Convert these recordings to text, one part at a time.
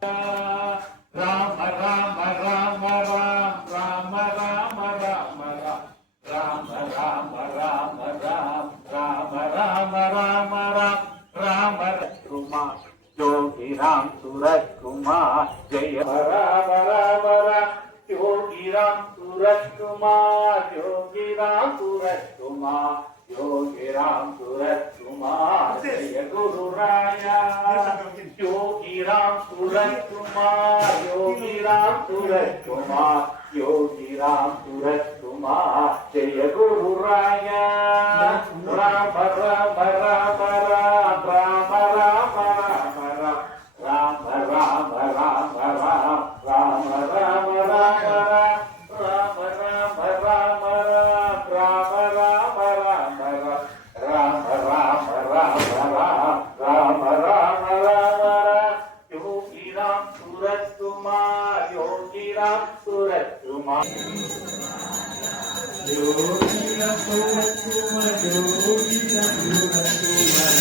Rama Rama Rama Ram Rama Rama Rama Ram Rama Rama Rama Ram Rama Rama Rama Ram Rama Kumar Yogi Ram Surat Kumar Jaya Rama Rama Ram Yogi Ram Surat Kumar Yogi Ram Surat Kumar Yogi Ram Surat Kumar Jaya Guru Raya Yogi Ram Surat Kumar Yogi Ram Surat Kumar Yogi Ram Surat Kumar Jaya Guru Raya Rama Rama Rama Ram Rama Rama Rama Ram Rama Rama Rama Ram Rama Rama Rama Ram Rama Rama Rama Ram Rama Rama Rama Ram Rama Rama Rama Ram Rama Rama Rama Ram Yogi Ram Surat Kumar Yogi Ram Surat Kumar Yogi Ram Surat Kumar Yogi Ram Surat Kumar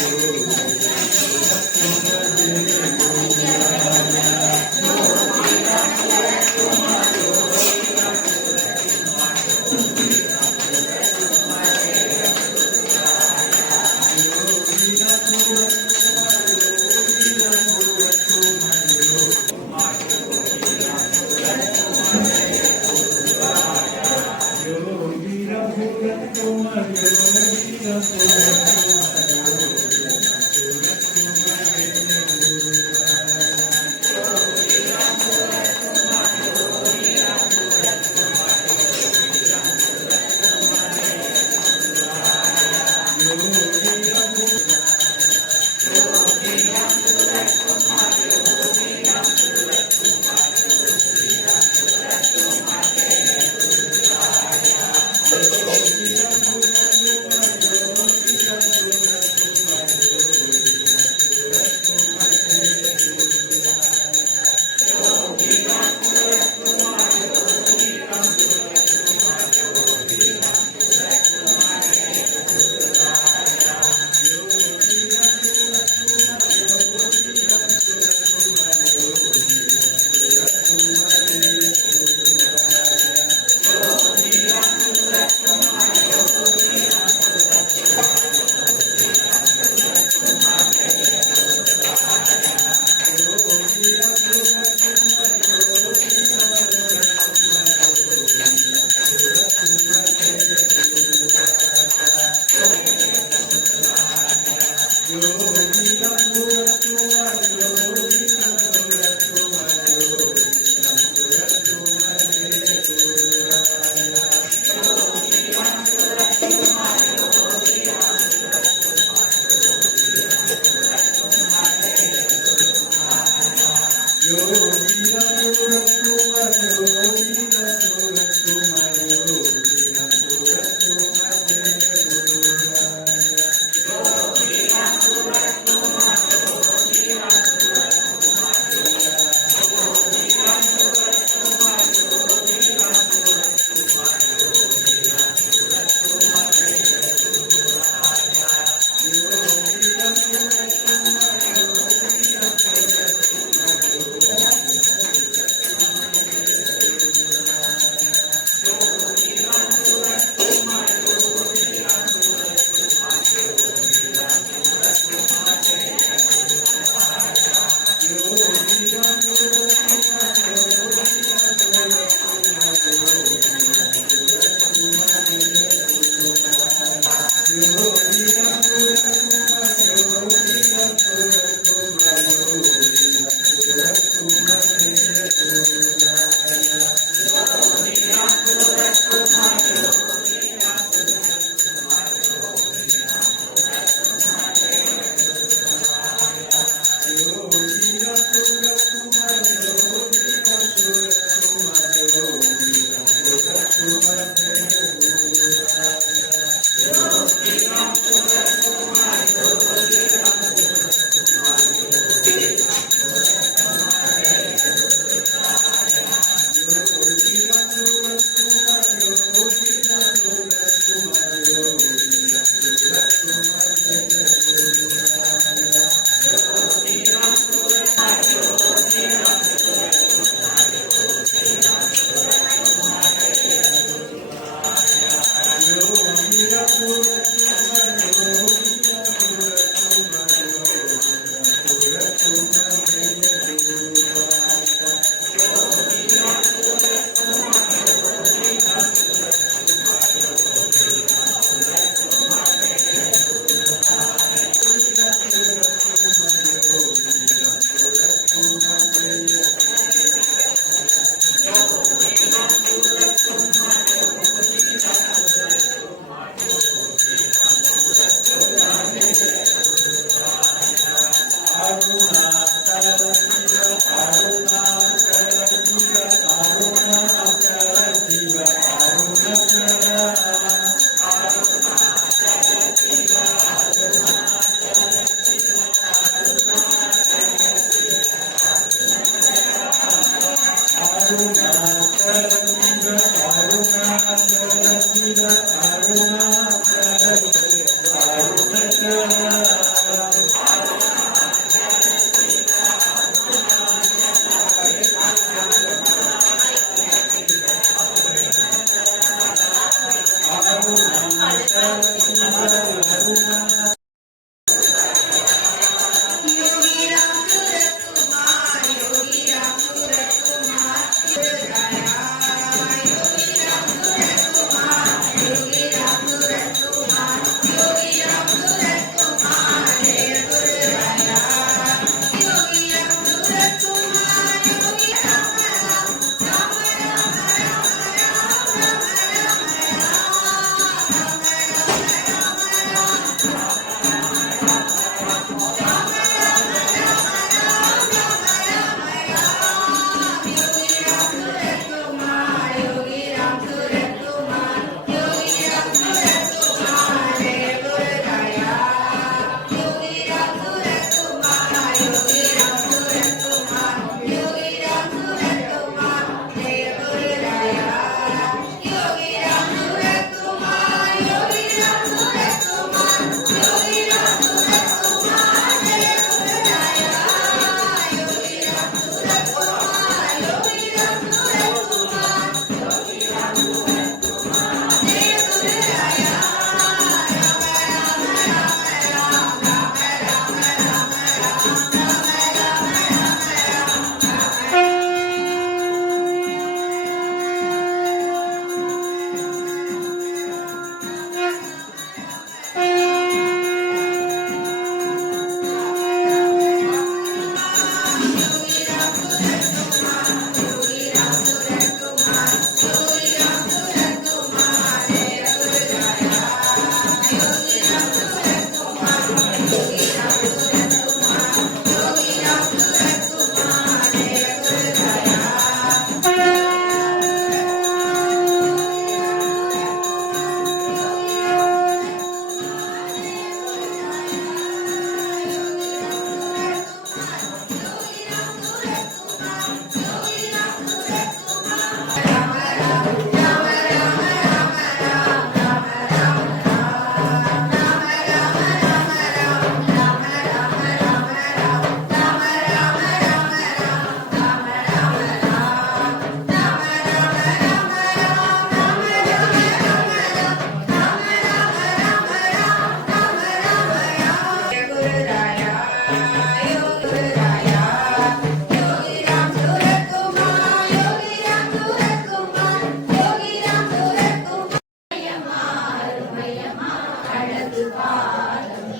பாதம்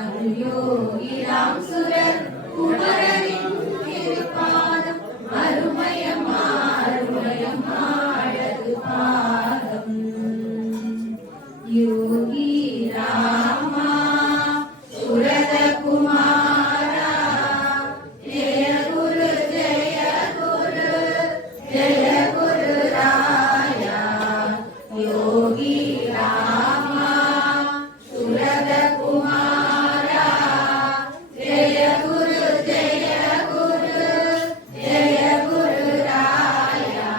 அருயோகிராம் சுரர் குமரனின் திருப்பாதம் அருமயமா அருமயமா அழகு பாதம் யோகி ராமா சுரத குமாரா ஜெய குரு ராயா யோகி ராமா சுரத குமாரா ஜெய குரு ராயா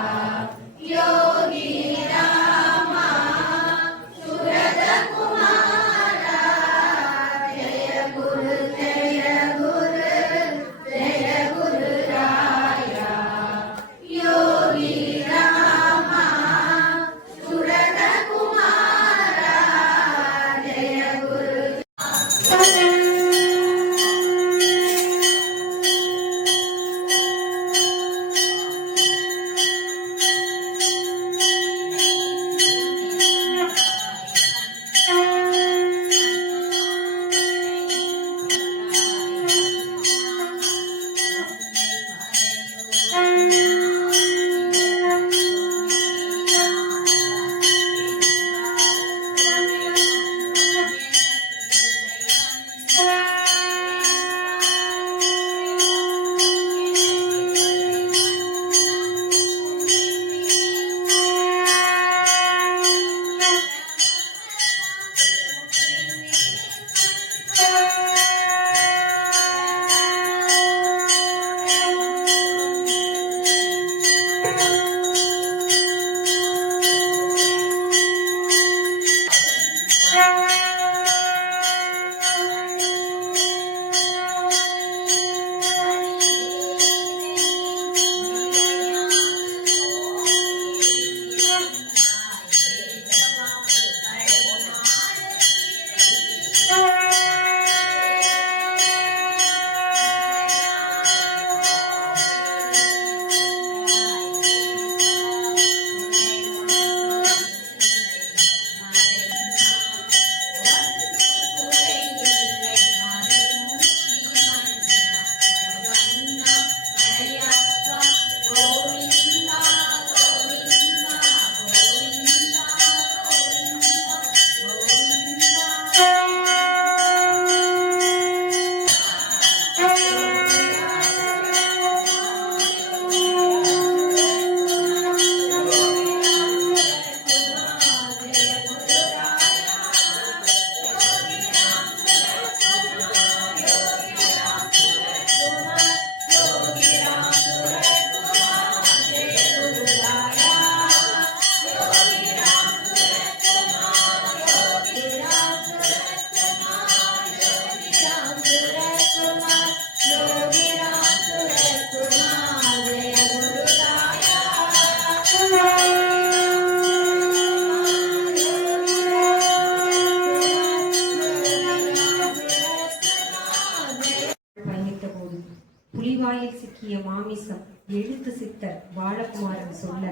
யோகி ராமா சுரத குமாரா ஜெய குரு ராயா யோகி ராமா சுரத குமாரா ஜெய குரு பயணித்தபோது புலிவாயில் சிக்கிய மாமிசம் எழுத்து சித்தர் பாலகுமாரன் சொல்ல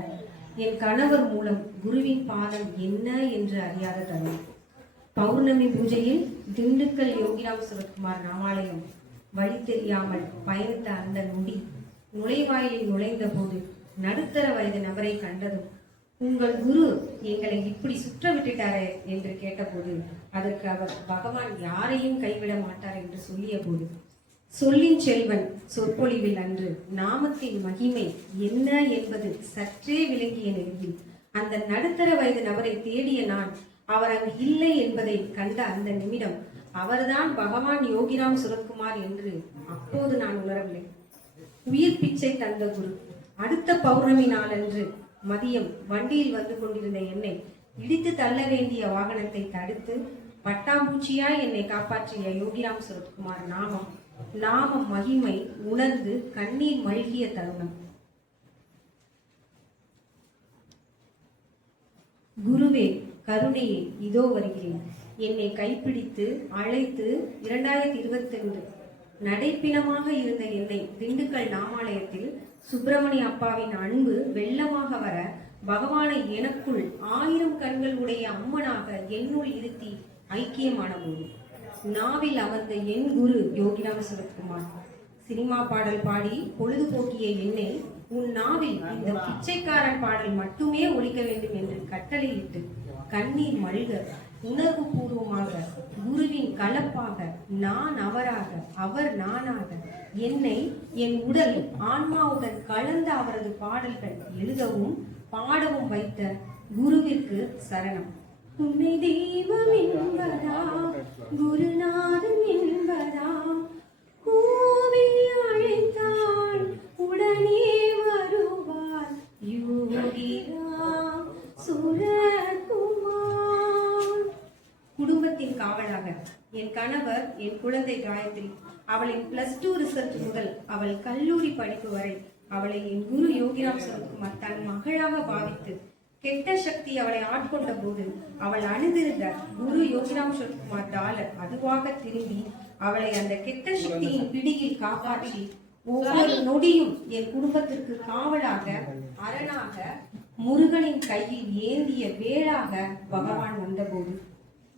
என் கணவர் மூலம் குருவின் பாதம் என்ன என்று அறியாத தருணம். பௌர்ணமி பூஜையில் திண்டுக்கல் யோகிராம் சுரத்குமார் ராமாலயம் வழி தெரியாமல் பயணித்த அந்த நொடி நுழைவாயிலில் நுழைந்த போது நடுத்தர வயது நபரை கண்டதும், உங்கள் குரு எங்களை இப்படி சுற்ற விட்டுட்டாரே என்று கேட்டபோது அதற்கு அவர் பகவான் யாரையும் கைவிட மாட்டார் என்று சொல்லிய போது, சொல்லின் செல்வன் சொற்பொழிவில் அன்று நாமத்தின் மகிமை என்ன என்பது சற்றே விளங்கிய நிலையில் அந்த நடுத்தர வயது நபரை தேடிய நான் அவர் அங்கு இல்லை என்பதை கண்ட அந்த நிமிடம் அவர்தான் பகவான் யோகிராம் சுரத்குமார் என்று அப்போது நான் உணரவில்லை. உயிர் பிச்சை தந்த குரு. அடுத்த பௌர்ணமி நாளன்று மதியம் வண்டியில் வந்து கொண்டிருந்த என்னை இடித்து தள்ள வேண்டிய வாகனத்தை தடுத்து பட்டாம்பூச்சியாய் என்னை காப்பாற்றிய யோகிராம் சுரத்குமார் நாமம் மகிமை உணர்ந்து கண்ணீர் மல்கிய தருணம். குருவே, கருணையே, இதோ வருகிறேன். என்னை கைப்பிடித்து அழைத்து 2022 நடைப்பிணமாக இருந்த என்னை திண்டுக்கல் நாமாலயத்தில் சுப்பிரமணிய அப்பாவின் அன்பு வெள்ளமாக வர பகவானை எனக்குள் 1000 கண்கள் உடைய அம்மனாக என்னுள் இருத்தி ஐக்கியமான போது நாவில் அமர்ந்த என் குரு யோகிராம் சுரத்குமார் சினிமா பாடல் பாடி பொழுதுபோக்கிய என்னை உன் நாவில் இந்த பிச்சைக்காரன் பாடல் மட்டுமே ஒலிக்க வேண்டும் என்று கட்டளையிட்டு கண்ணீர் மல்க உணர்வு பூர்வமாக குருவின் கலப்பாக நான் அவராக அவர் நானாக என்னை என் உடல் ஆன்மாவுடன் கலந்த அவரது பாடல்கள் எழுதவும் பாடவும் வைத்த குருவிற்கு சரணம். உன்னை தெய்வம் என்பதா குருநாதன் என்பதா கூவி அழைத்தால் உடனே வருவார் யோகிராம் சுரத்குமார். குடும்பத்தின் காவலாக என் கணவர், என் குழந்தை காயத்ரி, அவளின் +2 ரிசல்ட் முதல் அவள் கல்லூரி படிப்பு வரை அவளை என் குரு யோகிராம் சுரத்குமார் தன் மகளாக பாவித்து கெட்ட சக்தி அவளை ஆட்கொண்ட போது அவள் அணிந்திருந்த குரு யோகிராம் சுரத்குமார் டாலர் அதுவாக திரும்பி அவளை அந்த கெட்ட சக்தியின் பிடியில் காப்பாற்றி ஒவ்வொரு நொடியும் என் குடும்பத்திற்கு காவலாக அரணாக முருகனின் கையில் ஏந்திய வேளாக பகவான் வந்தபோது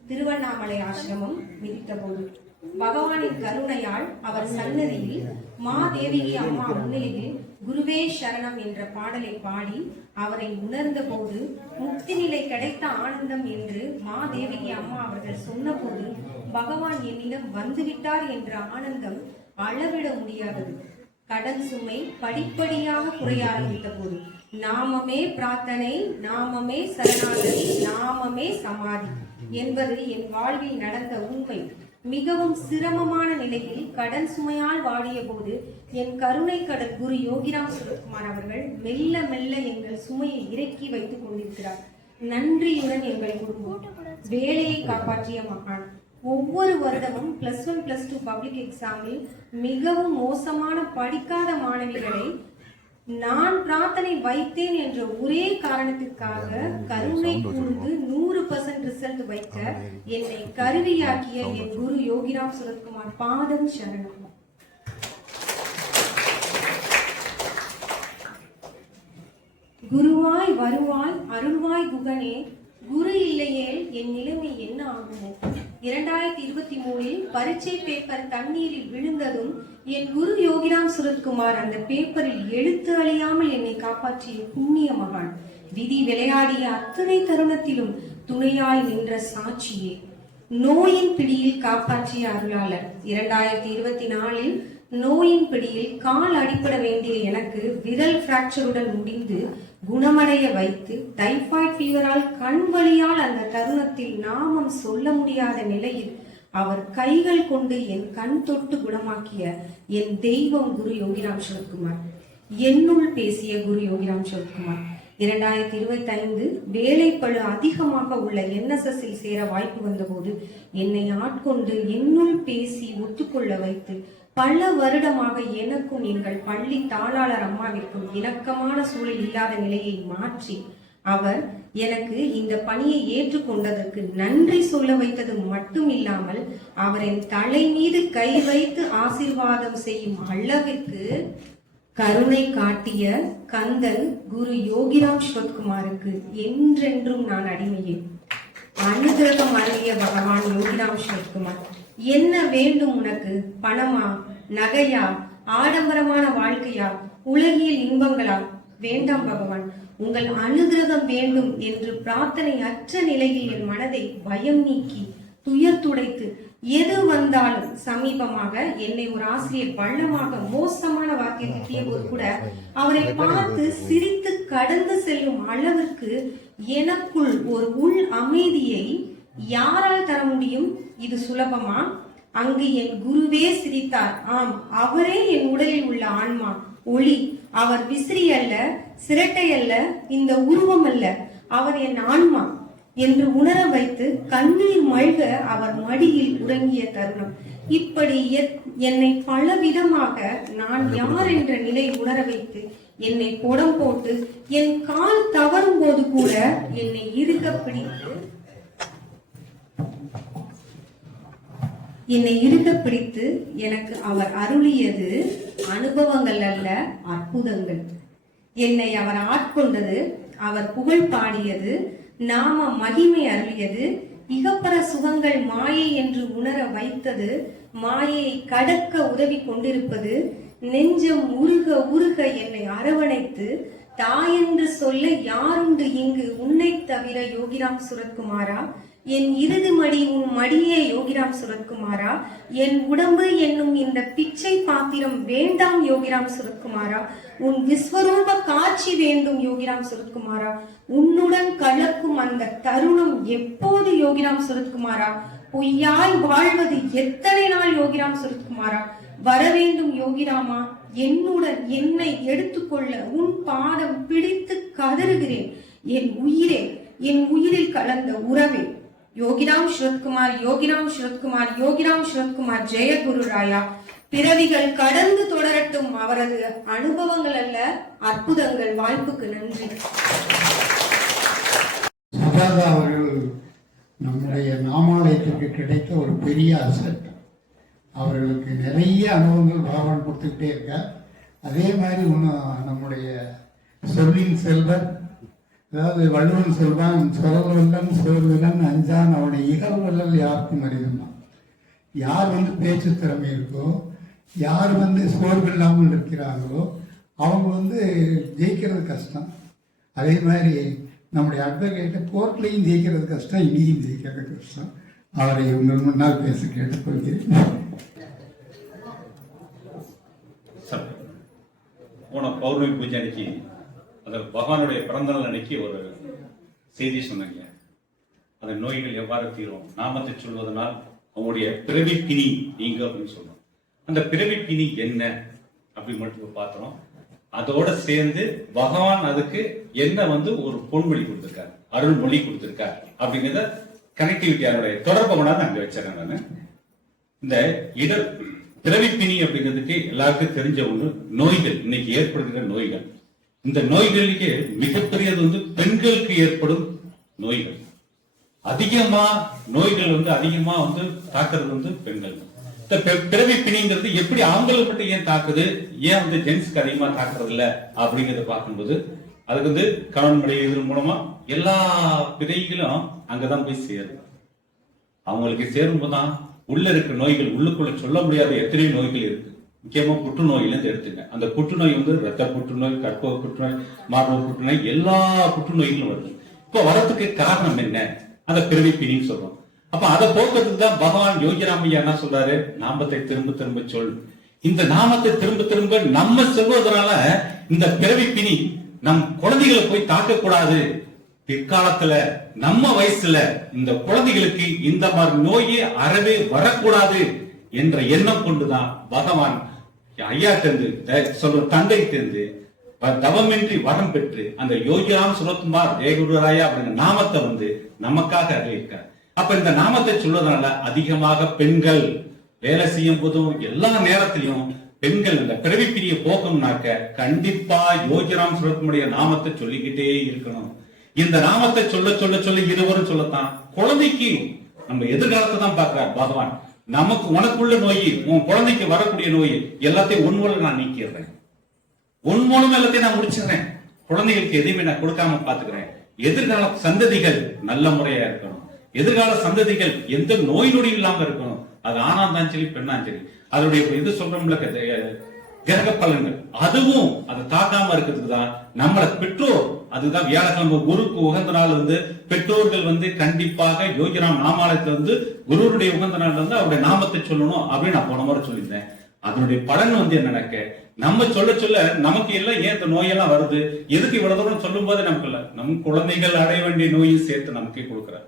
திருவண்ணாமலை ஆசிரமம் மிதித்த போது பகவானின் கருணையால் அவர் சன்னதியில் மாதேவிகி அம்மா முன்னிலையில் குருவே சரணம் என்ற பாடலை பாடி அவரை உணர்ந்த போது முக்தி நிலை கிடைத்த ஆனந்தம் என்று மாதேவிகி அம்மா அவர்கள் சொன்னபோது பகவான் என்னிடம் வந்துவிட்டார் என்ற ஆனந்தம் அளவிட முடியாதது. கடன் சுமை படிப்படியாக குறைய ஆரம்பித்த போது நாமமே பிரார்த்தனை, நாமமே சரணாகதி, நாமமே சமாதி என்பது என் வாழ்வில் நடந்த உண்மை. மிகவும் சிரமமான நிலையில் கடன் சுமையால் வாடிய போது என் கருணை கடல் குரு யோகிராம் சுரத்குமார் அவர்கள் மெல்ல மெல்ல எங்கள் சுமையை இறக்கி வைத்துக் கொண்டிருக்கிறார். நன்றியுடன் எங்கள் குடும்பம் வேலையை காப்பாற்றிய மகான். ஒவ்வொரு வருடமும் +1 +2 பப்ளிக் எக்ஸாமில் மிகவும் மோசமான படிக்காத மாணவிகளை நான் பிரார்த்தனை வைத்தேன் என்ற ஒரே காரணத்திற்காக கருணை கூர்ந்து 100% ரிசல்ட் வைக்க என்னை கருவியாக்கிய என் குரு யோகிராம் சுரத்குமார் பாதம் சரணம். குருவாய் வருவாய் அருள்வாய் குகனே, குரு இல்லையேல் என் நிலைமை என்ன ஆகுமோ? 2023 பரீட்சை பேப்பர் தண்ணீரில் விழுந்ததும் என் குரு யோகிராம் சுரத்குமார் அந்த பேப்பரில் எழுத்து அழியாமல் என்னை காப்பாற்றிய புண்ணிய மகான். விதி விளையாடிய அத்தனை தருணத்திலும் துணையாய் நின்ற சாட்சியே. நோயின் பிடியில் காப்பாற்றிய அருளாளர். 2024 நோயின் பிடியில் கால் அடிபட வேண்டிய எனக்கு விரல் பிராக்சருடன் முடிந்து குணமடைய வைத்து டைபாய்டு ஃபீவரால் கண் வலியால் அந்த தருணத்தில் நாமம் சொல்ல முடியாத நிலையில் அவர் கைகள் கொண்டு என் கண் தொட்டு குணமாக்கிய என் தெய்வம் குரு யோகிராம் சுரத்குமார். என்னுள் பேசிய குரு யோகிராம் சுரத்குமார். 2025 வேலைப்பளு அதிகமாக உள்ள NSSல் சேர வாய்ப்பு வந்தபோது என்னை ஆட்கொண்டு என்னுள் பேசி ஒத்துக்கொள்ள வைத்து பல வருடமாக எனக்கும் எங்கள் பள்ளி தாளாளர் அம்மாவிற்கும் இணக்கமான சூழல் இல்லாத நிலையை மாற்றி அவர் எனக்கு இந்த பணியை ஏற்றுக்கொண்டதற்கு நன்றி சொல்ல வைத்தது மட்டும் இல்லாமல் அவரின் தலை மீது கை வைத்து ஆசீர்வாதம் செய்யும் அளவிற்கு கருணை காட்டிய கந்தன் குரு யோகிராம் சுரத்குமாருக்கு என்றென்றும் நான் அடிமையே. அனுகிரகம் அருளிய பகவான் யோகிராம் சுரத்குமார். என்ன வேண்டும் உனக்கு? பணமா, நகையா, ஆடம்பரமான வாழ்க்கையா, உலகியல் இன்பங்களா? வேண்டாம் பகவான், உங்கள் அனுகிரகம் வேண்டும் என்று பிரார்த்தனை அற்ற நிலையில் என் மனதை பயம் நீக்கி துயர் துடைத்து எது வந்தாலும் சமீபமாக என்னை ஒரு ஆசிரியர் பள்ளமாக மோசமான வார்த்தை திட்டிய போது கூட அவரை பார்த்து சிரித்து கடந்து செல்லும் அளவிற்கு எனக்குள் ஒரு உள் அமைதியை யாரால் தர முடியும்? இது சுலபமா? அங்கு என் குருவே சிரித்தார். ஆம், அவரே என் உடலில் உள்ள ஆன்மா, ஒளி. அவர் விசிறி அல்ல, சிரட்டை அல்ல, இந்த உருவம் அல்ல, அவர் என் ஆன்மா என்று உணர வைத்து கண்ணீர் மல்க அவர் மடியில் உறங்கிய தருணம். இப்படி என்னை பலவிதமாக நான் யார் என்ற நிலை உணர வைத்து என்னை புடம் போட்டு என் கால் தவறும் போது கூட என்னை இறுக பிடித்து எனக்கு அவர் அருளியது அனுபவங்கள் அல்ல, அற்புதங்கள். என்னை அவர் ஆட்கொண்டது, அவர் புகழ் பாடியது, நாம மகிமை அருளியது, இகப்பர சுகங்கள் மாயை என்று உணர வைத்தது, மாயையை கடக்க உதவி கொண்டிருப்பது, நெஞ்சம் உருக உருக என்னை அரவணைத்து தாயென்று சொல்ல யாருண்டு இங்கு உன்னை தவிர யோகிராம் சுரத்குமாரா, என் இறுதி மடி உன் மடியே யோகிராம் சுரத்குமாரா, என் உடம்பு என்னும் இந்த பிச்சை பாத்திரம் வேண்டாம் யோகிராம் சுரத்குமாரா, உன் விஸ்வரூப காட்சி வேண்டும் யோகிராம் சுரத்குமாரா, உன்னுடன் கலக்கும் அந்த தருணம் எப்போது யோகிராம் சுரத்குமாரா, பொய்யாய் வாழ்வது எத்தனை நாள் யோகிராம் சுரத்குமாரா, வரவேண்டும் யோகிராமா, என்னுடன் என்னை எடுத்துக்கொள்ள உன் பாதம் பிடித்து கதறுகிறேன், என் உயிரே, என் உயிரில் கலந்த உறவே. யோகிராம் சுரத்குமார், யோகிராம் சுரத்குமார், யோகிராம் சுரத்குமார், ஜெய குரு ராயா. பிறவிகள் கடந்து தொடரட்டும் அவரது அனுபவங்கள் அல்ல அற்புதங்கள். வாய்ப்புக்கு நன்றி. சுஜாதா அவர்கள் நம்முடைய நாமாலயத்திற்கு கிடைத்த ஒரு பெரிய அசட். அவர்களுக்கு நிறைய அனுபவங்கள் பகவான் கொடுத்துக்கிட்டே இருக்கார். அதே மாதிரி ஒன்றும் நம்முடைய சொல்லின் செல்வர், அதாவது வள்ளுவன் சொல்வான், சொரல்வல்லன் சோர்விலன் அஞ்சான் அவனை இகழ்வல்லல் யாருக்கும் அறிவுதான். யார் பேச்சு திறமை இருக்கோ, யார் சோர்வில்லாமல் இருக்கிறார்களோ அவங்க ஜெயிக்கிறது கஷ்டம். அதே மாதிரி நம்முடைய அட்வொகேட்டை கோர்ட்லையும் ஜெயிக்கிறது கஷ்டம், இனியும் ஜெயிக்கிறது கஷ்டம். அவரை உங்கள் முன்னால் பேச கேட்டுக்கொள்கிறேன். போன பௌர்ணமி பூஜை அன்னைக்கு, அந்த பகவானுடைய பிறந்த நாள் அன்னைக்கு ஒரு செய்தி சொன்னாங்க. அந்த நோய்கள் எவ்வாறு தீரும், நாமத்தை சொல்வதனால் அவங்களுடைய பிறவி பிணி நீங்க அப்படின்னு சொல்றோம். அந்த பிறவி பிணி என்ன அப்படின்னு மட்டும் பார்த்தோம். அதோட சேர்ந்து பகவான் அதுக்கு என்ன ஒரு பொன்மொழி கொடுத்திருக்காரு, அருள்மொழி கொடுத்திருக்காரு அப்படிங்கிறத கனெக்டிவிட்டி அதனுடைய தொடர்பை கொண்டாந்து அங்க வச்சிருக்கேன் நான். இந்த இடர் பிறவி பிணி அப்படிங்கிறதுக்கு எல்லாருக்கும் தெரிஞ்ச ஒண்ணு நோய்கள், இன்னைக்கு ஏற்படுகிற நோய்கள். இந்த நோய்களுக்கு மிகப்பெரியது பெண்களுக்கு ஏற்படும் நோய்கள். அதிகமா நோய்கள் அதிகமா தாக்குறது பெண்கள். இந்த பிறவி பிணிங்கிறது எப்படி ஆண்களை மட்டும் ஏன் தாக்குது, ஏன் ஜென்ஸ்க்கு அதிகமா தாக்குறது இல்ல அப்படிங்கறத பார்க்கும்போது அதுக்கு கணவன் மனைவி இதன் மூலமா எல்லா பிழைகளும் அங்கதான் போய் சேரும். அவங்களுக்கு சேரும் போதுதான் உள்ள இருக்க நோய்கள், உள்ளுக்குள்ள சொல்ல முடியாத எத்தனை நோய்கள் இருக்கு. முக்கியமா புற்றுநோயில இருந்து எடுத்துங்க. அந்த புற்றுநோய் ரத்த புற்றுநோய், கற்பக புற்றுநோய், மார்பக புற்றுநோய், எல்லா புற்றுநோய்களும் வருது. இப்ப வரத்துக்கு காரணம் என்ன? அந்த பிறவி பிணின்னு சொல்றோம். அப்ப அதை போக்குறதுக்கு தான் பகவான் யோகிராமையா என்ன சொல்றாரு, நாமத்தை திரும்ப திரும்ப சொல். இந்த நாமத்தை திரும்ப திரும்ப நம்ம சொல்வதனால இந்த பிறவி பிணி நம் குழந்தைகளை போய் தாக்க கூடாது. பிற்காலத்துல நம்ம வயசுல இந்த குழந்தைகளுக்கு இந்த மாதிரி நோயே அறவே வரக்கூடாது என்ற எண்ணம் கொண்டுதான் பகவான் ஐயா தெரிந்து சொல்ற தந்தை தெரிந்து தவமின்றி வரம் பெற்று அந்த யோகிராம் சுரத்குமார் ஜெயகுருராயா அப்படிங்கிற நாமத்தை நமக்காக அறிவிக்கிறார். அப்ப இந்த நாமத்தை சொல்வதனால அதிகமாக பெண்கள் வேலை செய்யும் போதும் எல்லா நேரத்திலையும் பெண்கள் இந்த பிறவி பிரிய போக்கணும்னாக்க கண்டிப்பா யோகிராம் சுரத்குமாரிய நாமத்தை சொல்லிக்கிட்டே இருக்கணும். இந்த நாமத்தை சொல்ல சொல்ல சொல்ல இருவரும் சொல்லத்தான் குழந்தைக்கு நம்ம எதிர்காலத்தை தான் பாக்குறார் பகவான். நமக்கு உனக்குள்ள நோய், உன் குழந்தைக்கு வரக்கூடிய நோய் எல்லாத்தையும் உன் மூலம் நான் நீக்கிடுறேன், உன் மூலம் எல்லாத்தையும் நான் முடிச்சிடுறேன். குழந்தைகளுக்கு எதையுமே நான் கொடுக்காம பாத்துக்கிறேன். எதிர்கால சந்ததிகள் நல்ல முறையா இருக்கணும். எதிர்கால சந்ததிகள் எந்த நோய் நொடியும் இல்லாம இருக்கணும். அது ஆனா தான் சரி பெண்ணா சரி. அதனுடைய இது சொல்றோம்ல கிரக பலன்கள், அதுவும் அதை தாக்காம இருக்கிறதுக்கு தான் நம்மள பெற்றோர், அதுதான் வியாழக்கிழமை குருக்கு உகந்த நாள் பெற்றோர்கள் கண்டிப்பாக யோகிராம் நாமாலயத்துல குருவுடைய உகந்த நாள் அவருடைய நாமத்தை சொல்லணும் அப்படின்னு நான் போன முறை சொல்லியிருந்தேன். அதனுடைய பலன் என்ன நம்ம சொல்ல சொல்ல நமக்கு எல்லாம் ஏன் இந்த நோயெல்லாம் வருது, எதுக்கு இவ்வளவு தூரம் சொல்லும் போது நமக்கு இல்ல, நம் குழந்தைகள் அடைய வேண்டிய நோயும் சேர்த்து நமக்கே கொடுக்கிறார்.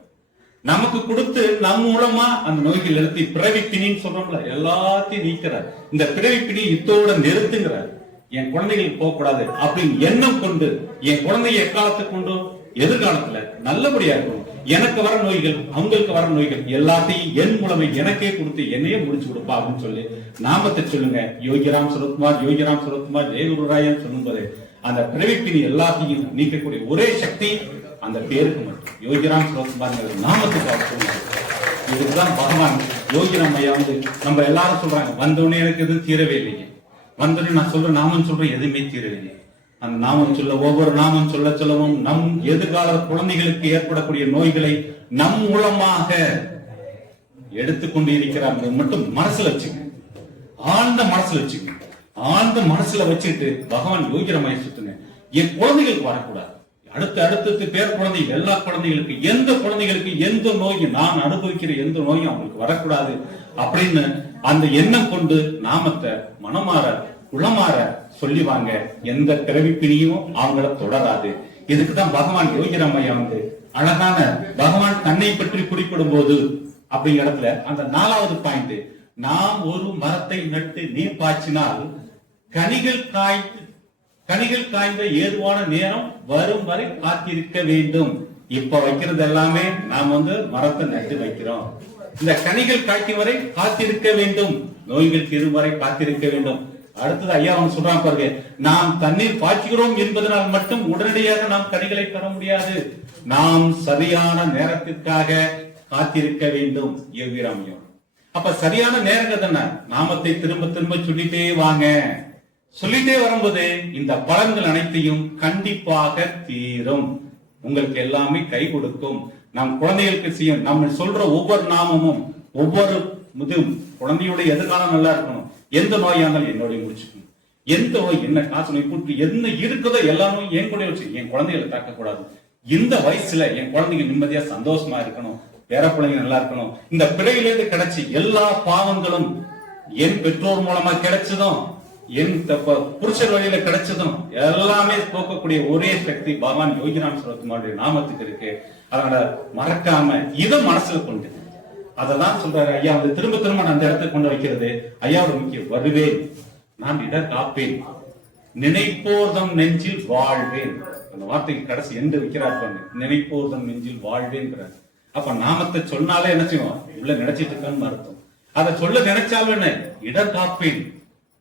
நமக்கு கொடுத்து நம் மூலமா அந்த நோய்கள் எடுத்து பிறவி பிணின்னு சொல்றோம்ல எல்லாத்தையும் நீக்கிறார். இந்த பிறவி பிணி இத்தோட நிறுத்துங்கிறார். என் குழந்தைகளுக்கு போக கூடாது அப்படின்னு எண்ணம் கொண்டு என் குழந்தைய எக்காலத்துக்கு கொண்டு எதிர்காலத்துல நல்லபடியா இருக்கணும். எனக்கு வர நோய்கள், அவங்களுக்கு வர நோய்கள் எல்லாத்தையும் என் மூலமே எனக்கே கொடுத்து என்னையே முடிச்சு கொடுப்பா அப்படின்னு சொல்லி நாமத்தை சொல்லுங்க. யோகிராம் சுரத்குமார், யோகிராம் சுரத்குமார், ஜெயகுருராயன் சொல்லும் போது அந்த பிறவி பிணி எல்லாத்தையும் நீக்கக்கூடிய ஒரே சக்தி அந்த பேருக்கு மட்டும் யோகிராம் சுரத்குமார் நாமத்துக்காக சொல்லுங்க. இதுதான் பகவான் யோகிராம் ஐயா நம்ம எல்லாரும் சொல்றாங்க, வந்தோடனே எனக்கு எதுவும் தீரவே இல்லைங்க, வந்தோடனே நான் சொல்றேன் நாமம் சொல்றேன் எதுவுமே தீரவே இல்லை. அந்த நாமம் சொல்ல ஒவ்வொரு நாமம் சொல்ல சொல்லவும் நம் எதிர்கால குழந்தைகளுக்கு ஏற்படக்கூடிய நோய்களை நம் மூலமாக எடுத்துக்கொண்டு இருக்கிறார் மட்டும் மனசுல வச்சுங்க, ஆழ்ந்த மனசுல வச்சுங்க. ஆழ்ந்த மனசுல வச்சுட்டு பகவான் யோகிரமாய சுத்துங்க. என் குழந்தைகளுக்கு வரக்கூடாது, அடுத்து பேர் குழந்தைகள், எல்லா குழந்தைகளுக்கு, எந்த குழந்தைகளுக்கு எந்த நோய் நான் அனுபவிக்கிற எந்த நோயும் அவங்களுக்கு வரக்கூடாது அப்படின்னு அந்த எண்ணம் கொண்டு நாமத்தை மனமாற குளமாற சொல்லிவாங்க. எந்த பிறவிப்பினியும் அவங்கள தொடராது. இதுக்குதான் பகவான் யோகிராமையா அழகான பகவான் தன்னை பற்றி குறிப்பிடும் போது அப்படிங்கிற இடத்துல அந்த 4வது பாயிண்ட், நாம் ஒரு மரத்தை நட்டு நீர் பாய்ச்சினால் கனிகள் காய்ந்த ஏதுவான நேரம் வரும் வரை காத்திருக்க வேண்டும். இப்ப வைக்கிறது எல்லாமே நாம் மரத்தை நட்டு வைக்கிறோம். இந்த கனிகள் காய்க்கும் வரை காத்திருக்க வேண்டும், நோய்கள் தீரும் வரை காத்திருக்க வேண்டும். அடுத்தது ஐயா அவன் சொல்றான் பாருங்க, நாம் தண்ணீர் பாய்ச்சுகிறோம் என்பதனால் மட்டும் உடனடியாக நாம் கனிகளை பெற முடியாது. நாம் சரியான நேரத்திற்காக காத்திருக்க வேண்டும். யோகிராமையம் அப்ப சரியான நேரங்கள் தானே, நாமத்தை திரும்ப திரும்ப சொல்லிட்டே வாங்க. சொல்லிட்டே வரும்போது இந்த பலன்கள் அனைத்தையும் கண்டிப்பாக தீரும், உங்களுக்கு எல்லாமே கை கொடுக்கும். நம் குழந்தைகளுக்கு செய்யும் நம்ம சொல்ற ஒவ்வொரு நாமமும் ஒவ்வொரு குழந்தையுடைய எதிர்காலம் நல்லா இருக்கணும். எந்த நோயா இருந்தாலும் என்னோட முடிச்சுக்கணும், எந்த நோய் என்ன காசு நோய் கூட்டு என்ன இருக்குதோ எல்லாரும் என் கூட வச்சு என் குழந்தைகளை தாக்க கூடாது. இந்த வயசுல என் குழந்தைங்க நிம்மதியா சந்தோஷமா இருக்கணும், பேர பிள்ளைங்க நல்லா இருக்கணும். இந்த பிழையிலிருந்து கிடைச்சி எல்லா பாவங்களும் என் பெற்றோர் மூலமா கிடைச்சதும் என் புருஷர் வழியில கிடைச்சதும் எல்லாமே போக்கக்கூடிய ஒரே சக்தி பகவான் யோகிராம் சரத்குமாருடைய நாமத்துக்கு இருக்கு. அதனால மறக்காம இதை மனசுல கொண்டு அததான் சொல்றாரு ஐயா. திரும்ப திரும்ப அந்த இடத்துக்கு கொண்டு வைக்கிறது ஐயாவோட முக்கியம். வருவேன், நான் இட காப்பேன், நினைப்போர்தம் நெஞ்சில் வாழ்வேன். அந்த வார்த்தைக்கு கடைசி எந்த வைக்கிறார் பாருங்க, நினைப்போர்தம் நெஞ்சில் வாழ்வேன்ங்கிறார். அப்ப நாமத்தை சொன்னாலே என்ன செய்வோம், உள்ள நினைச்சிட்டு இருக்கன்னு அர்த்தம். அதை சொல்ல நினைச்சாலும் என்ன, இடர் காப்பேன்.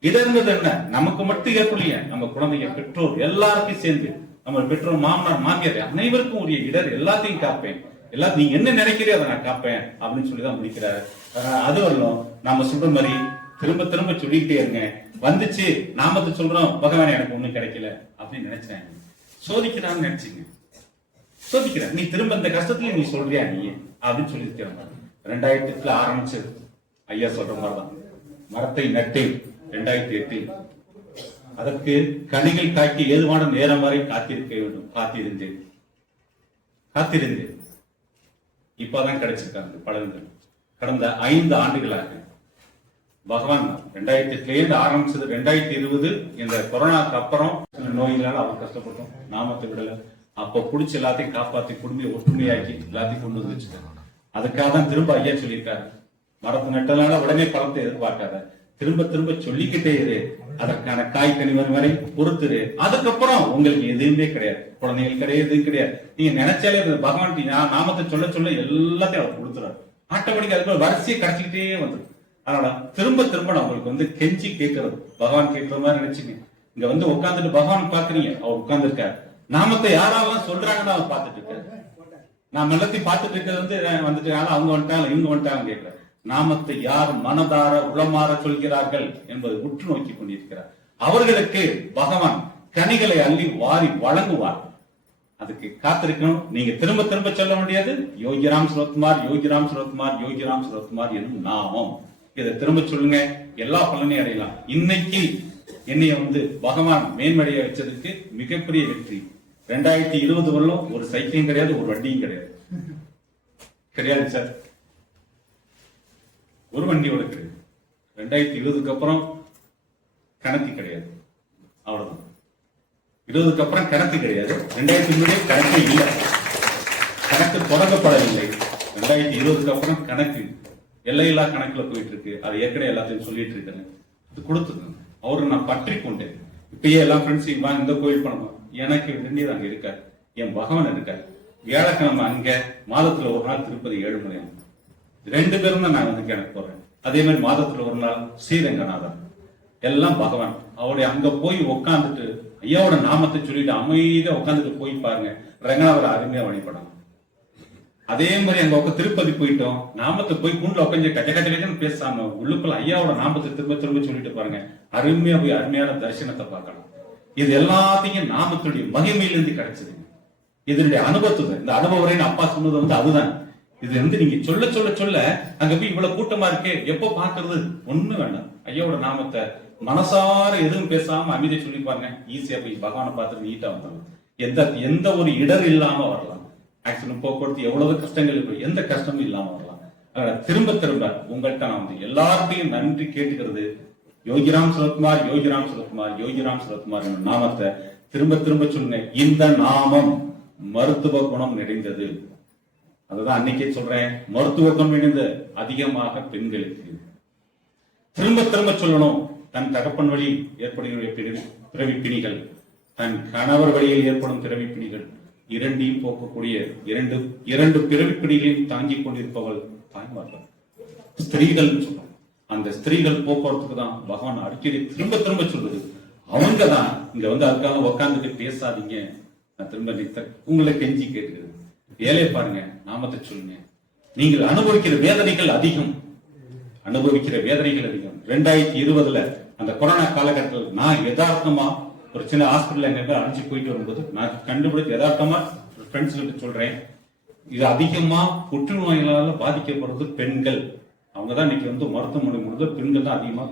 இடர்ங்கிறது என்ன, நமக்கு மட்டும் ஏற்படலையே, நம்ம குழந்தைங்க பெற்றோர் எல்லாருக்கும் சேர்ந்து, நம்ம பெற்றோர் மாமனார் மாமியார் அனைவருக்கும் உரிய இடர் எல்லாத்தையும் காப்பேன். எல்லாத்தையும் நீங்க என்ன நினைக்கிறீ அதை நான் காப்பேன் அப்படின்னு சொல்லிதான் முடிக்கிறாரு. அது வரலாம் நாம சொல்ற மாதிரி திரும்ப திரும்ப சொல்லிக்கிட்டே இருங்க. வந்துச்சு நாமத்தை சொல்றோம், பகவான் எனக்கு ஒண்ணும் கிடைக்கல அப்படின்னு நினைச்சேன், சோதிக்கிறான்னு நினைச்சீங்க, சோதிக்கிற நீ திரும்ப இந்த கஷ்டத்துல நீ சொல்றியா நீ அப்படின்னு சொல்லியிருக்கிறாங்க. 2008 ஆரம்பிச்சது ஐயா சொல்ற மாதிரிதான். மரத்தை நட்டு 2008 அதற்கு கனிகள் காய்க்க ஏதுவான நேரம் வரை காத்திருக்க வேண்டும். காத்திருந்து இப்பதான் கிடைச்சிருக்காங்க பலன்கள். கடந்த 5 ஆண்டுகளாக பகவான் 2008 ஆரம்பிச்சது, 2020 இந்த கொரோனாக்கு அப்புறம் நோய்களால் அவர் கஷ்டப்பட்டோம், நாமத்தை விடல. அப்ப புடிச்சு எல்லாத்தையும் காப்பாத்தி குடும்ப ஒற்றுமையாக்கி எல்லாத்தையும் கொண்டு வந்து வச்சுட்டாங்க. அதுக்காக தான் திரும்ப ஐயா சொல்லியிருக்காரு, மரத்து நட்டனால உடனே பழத்தை எதிர்பார்க்காத, திரும்ப திரும்ப சொல்லிக்கிட்டே இரு, அதற்கான காய் கனி வரும் வரை பொறுத்துரு. அதுக்கப்புறம் உங்களுக்கு எதுவுமே கிடையாது, குழந்தைகள் கிடையாது, எதுவும் கிடையாது. நீங்க நினைச்சாலே பகவான் நாமத்தை சொல்ல சொல்ல எல்லாத்தையும் அவர் கொடுத்துறாரு. ஆட்டோமேட்டிக்கா அதுக்கு வரிசையை கிடைச்சிக்கிட்டே வந்துடும். அதனால திரும்ப திரும்ப நான் உங்களுக்கு கெஞ்சி கேட்கறது, பகவான் கேட்கற மாதிரி நினைச்சுங்க. இங்க உட்காந்துட்டு பகவான் பாக்குறீங்க, அவர் உட்கார்ந்து இருக்காரு. நாமத்தை யாராவது சொல்றாங்கன்னு அவர் பார்த்துட்டு இருக்காரு. நான் எல்லாத்தையும் பார்த்துட்டு இருக்கிறது வந்துட்டு அவங்க வந்துட்டாங்க இவங்க வந்துட்டாங்க கேட்கிற. நாமத்தை யார் மனதார உளமாற சொல்கிறார்கள் என்பதை உற்று நோக்கி கொண்டிருக்கிறார். அவர்களுக்கு பகவான் கனிகளை அள்ளி வாரி வழங்குவார். அதுக்கு காத்திருக்கணும். நீங்க திரும்ப திரும்ப சொல்ல முடியாது, யோகிராம் சரத்குமார், யோகிராம் சரத்குமார், யோகிராம் சரத்குமார் என்னும் நாமம். இதை திரும்ப சொல்லுங்க, எல்லா பலனையும் அடையலாம். இன்னைக்கு என்னைய பகவான் மேன்மடைய வச்சதுக்கு மிகப்பெரிய வெற்றி. 2020 வரலும் ஒரு சைக்கிளும் கிடையாது, ஒரு வண்டியும் கிடையாது, கிடையாது சார், ஒரு வண்டியோட கிடையாது. 2020க்கு அப்புறம் கணக்கு கிடையாது, அவ்வளவுதான். 20க்கு அப்புறம் கணக்கு கிடையாது, 2020 கணக்கு இல்லை, கணக்கு தொடங்கப்படவில்லை. 2020க்கு அப்புறம் கணக்கு எல்லையில்லா கணக்குல போயிட்டு இருக்கு. அது ஏற்கனவே எல்லாத்தையும் சொல்லிட்டு இருக்கேன். அது கொடுத்துருங்க. அவரு நான் பற்றி கொண்டேன். இப்பயே எல்லா ஃப்ரெண்ட்ஸையும் வாங்க, இந்த கோயில் பண்ணணும். எனக்கு வெந்நீர் அங்க இருக்காரு, என் பகவான் இருக்காரு. வியாழக்கிழமை அங்க, மாதத்துல ஒரு நாள் திருப்பதி ஏழுமலையான், 2 பேரும் தான் நான் எனக்கு போறேன். அதே மாதிரி மாதத்துல ஒரு நாள் ஸ்ரீரங்கநாதன், எல்லாம் பகவான். அவருடைய அங்க போய் உட்காந்துட்டு ஐயாவோட நாமத்தை சொல்லிட்டு அமைதியா உட்காந்துட்டு போய் பாருங்க, ரங்கநாதரை அருமையா வழிபடலாம். அதே மாதிரி அங்க திருப்பதி போயிட்டோம், நாமத்தை போய் கூண்டுல உட்காந்து கச்ச கச்ச கச்சன்னு பேசாம உள்ளுக்குள்ள ஐயாவோட நாமத்தை திரும்ப திரும்ப சொல்லிட்டு பாருங்க, அருமையா போய் அருமையான தரிசனத்தை பார்க்கலாம். இது எல்லாத்தையும் நாமத்துடைய மகிமையிலிருந்து கிடைச்சது. இதனுடைய அனுபவத்துக்கு இந்த அனுபவம் அப்பா சொன்னது வந்து அதுதான். இது வந்து நீங்க சொல்ல சொல்ல சொல்ல அங்க போய் இவ்வளவு கூட்டமா இருக்கே எப்போ பாக்குறது ஒண்ணு வேண்டாம். ஐயாவோட நாமத்தை மனசார எதுவும் பேசாம அமைதியை சொல்லி பாருங்க, ஈஸியா போய் பகவானை பார்த்துட்டு நீட்டா வந்துடலாம். எந்த ஒரு இடர் இல்லாம வரலாம். ஆக்சிடென்ட் போக்குவரத்து எவ்வளவு கஷ்டங்கள் இருக்கு, எந்த கஷ்டமும் இல்லாம வரலாம். திரும்ப திரும்ப உங்கள்கிட்ட நான் வந்து எல்லார்ட்டையும் நன்றி கேட்டுக்கிறது, யோகிராம் சுரத்குமார், யோகிராம் சுரத்குமார், யோகிராம் சுரத்குமார் என்ற நாமத்தை திரும்ப திரும்ப சொல்லுங்க. இந்த நாமம் மருத்துவ குணம் நிறைந்தது. அதுதான் அன்னைக்கே சொல்றேன், மருத்துவ குணம் நிறைந்த அதிகமாக பெண்களுக்கு. திரும்ப திரும்ப சொல்லணும். தன் தகப்பன் வழி ஏற்படுகிற பிறவி பிணிகள், தன் கணவர் வழியில் ஏற்படும் பிறவி பிணிகள் இரண்டையும் போக்கக்கூடிய இரண்டு பிறவி பிணிகளையும் தாங்கிக் கொண்டிருப்பவள் தாய்மார்கள், ஸ்திரீகள் சொல்றோம். அந்த ஸ்திரீகள் போக்குவரத்துக்கு தான் பகவான் அடிக்கடி திரும்ப திரும்ப சொல்லுது. அவங்க தான் இங்க வந்து அதுக்காக உட்காந்துட்டு பேசாதீங்க, நான் திரும்ப உங்களை கெஞ்சி கேட்கிறது. வேலையை பாருங்க, நாமத்தை சொல்லுங்க. நீங்கள் அனுபவிக்கிற வேதனைகள் அதிகம், அனுபவிக்கிற வேதனைகள் அதிகம். 2020 அந்த கொரோனா காலகட்டத்தில் நான் யதார்த்தமா ஒரு சின்ன ஹாஸ்பிட்டல் எங்க அழைச்சி போயிட்டு வரும்போது நான் கண்டுபிடிச்சு யதார்த்தமா ஃப்ரெண்ட்ஸ் கிட்ட சொல்றேன், இது அதிகமா புற்றுநோய்களால பாதிக்கப்படுறது பெண்கள். அவங்கதான் இன்னைக்கு வந்து மருத்துவமனை முழுக்க பெண்கள் தான் அதிகமா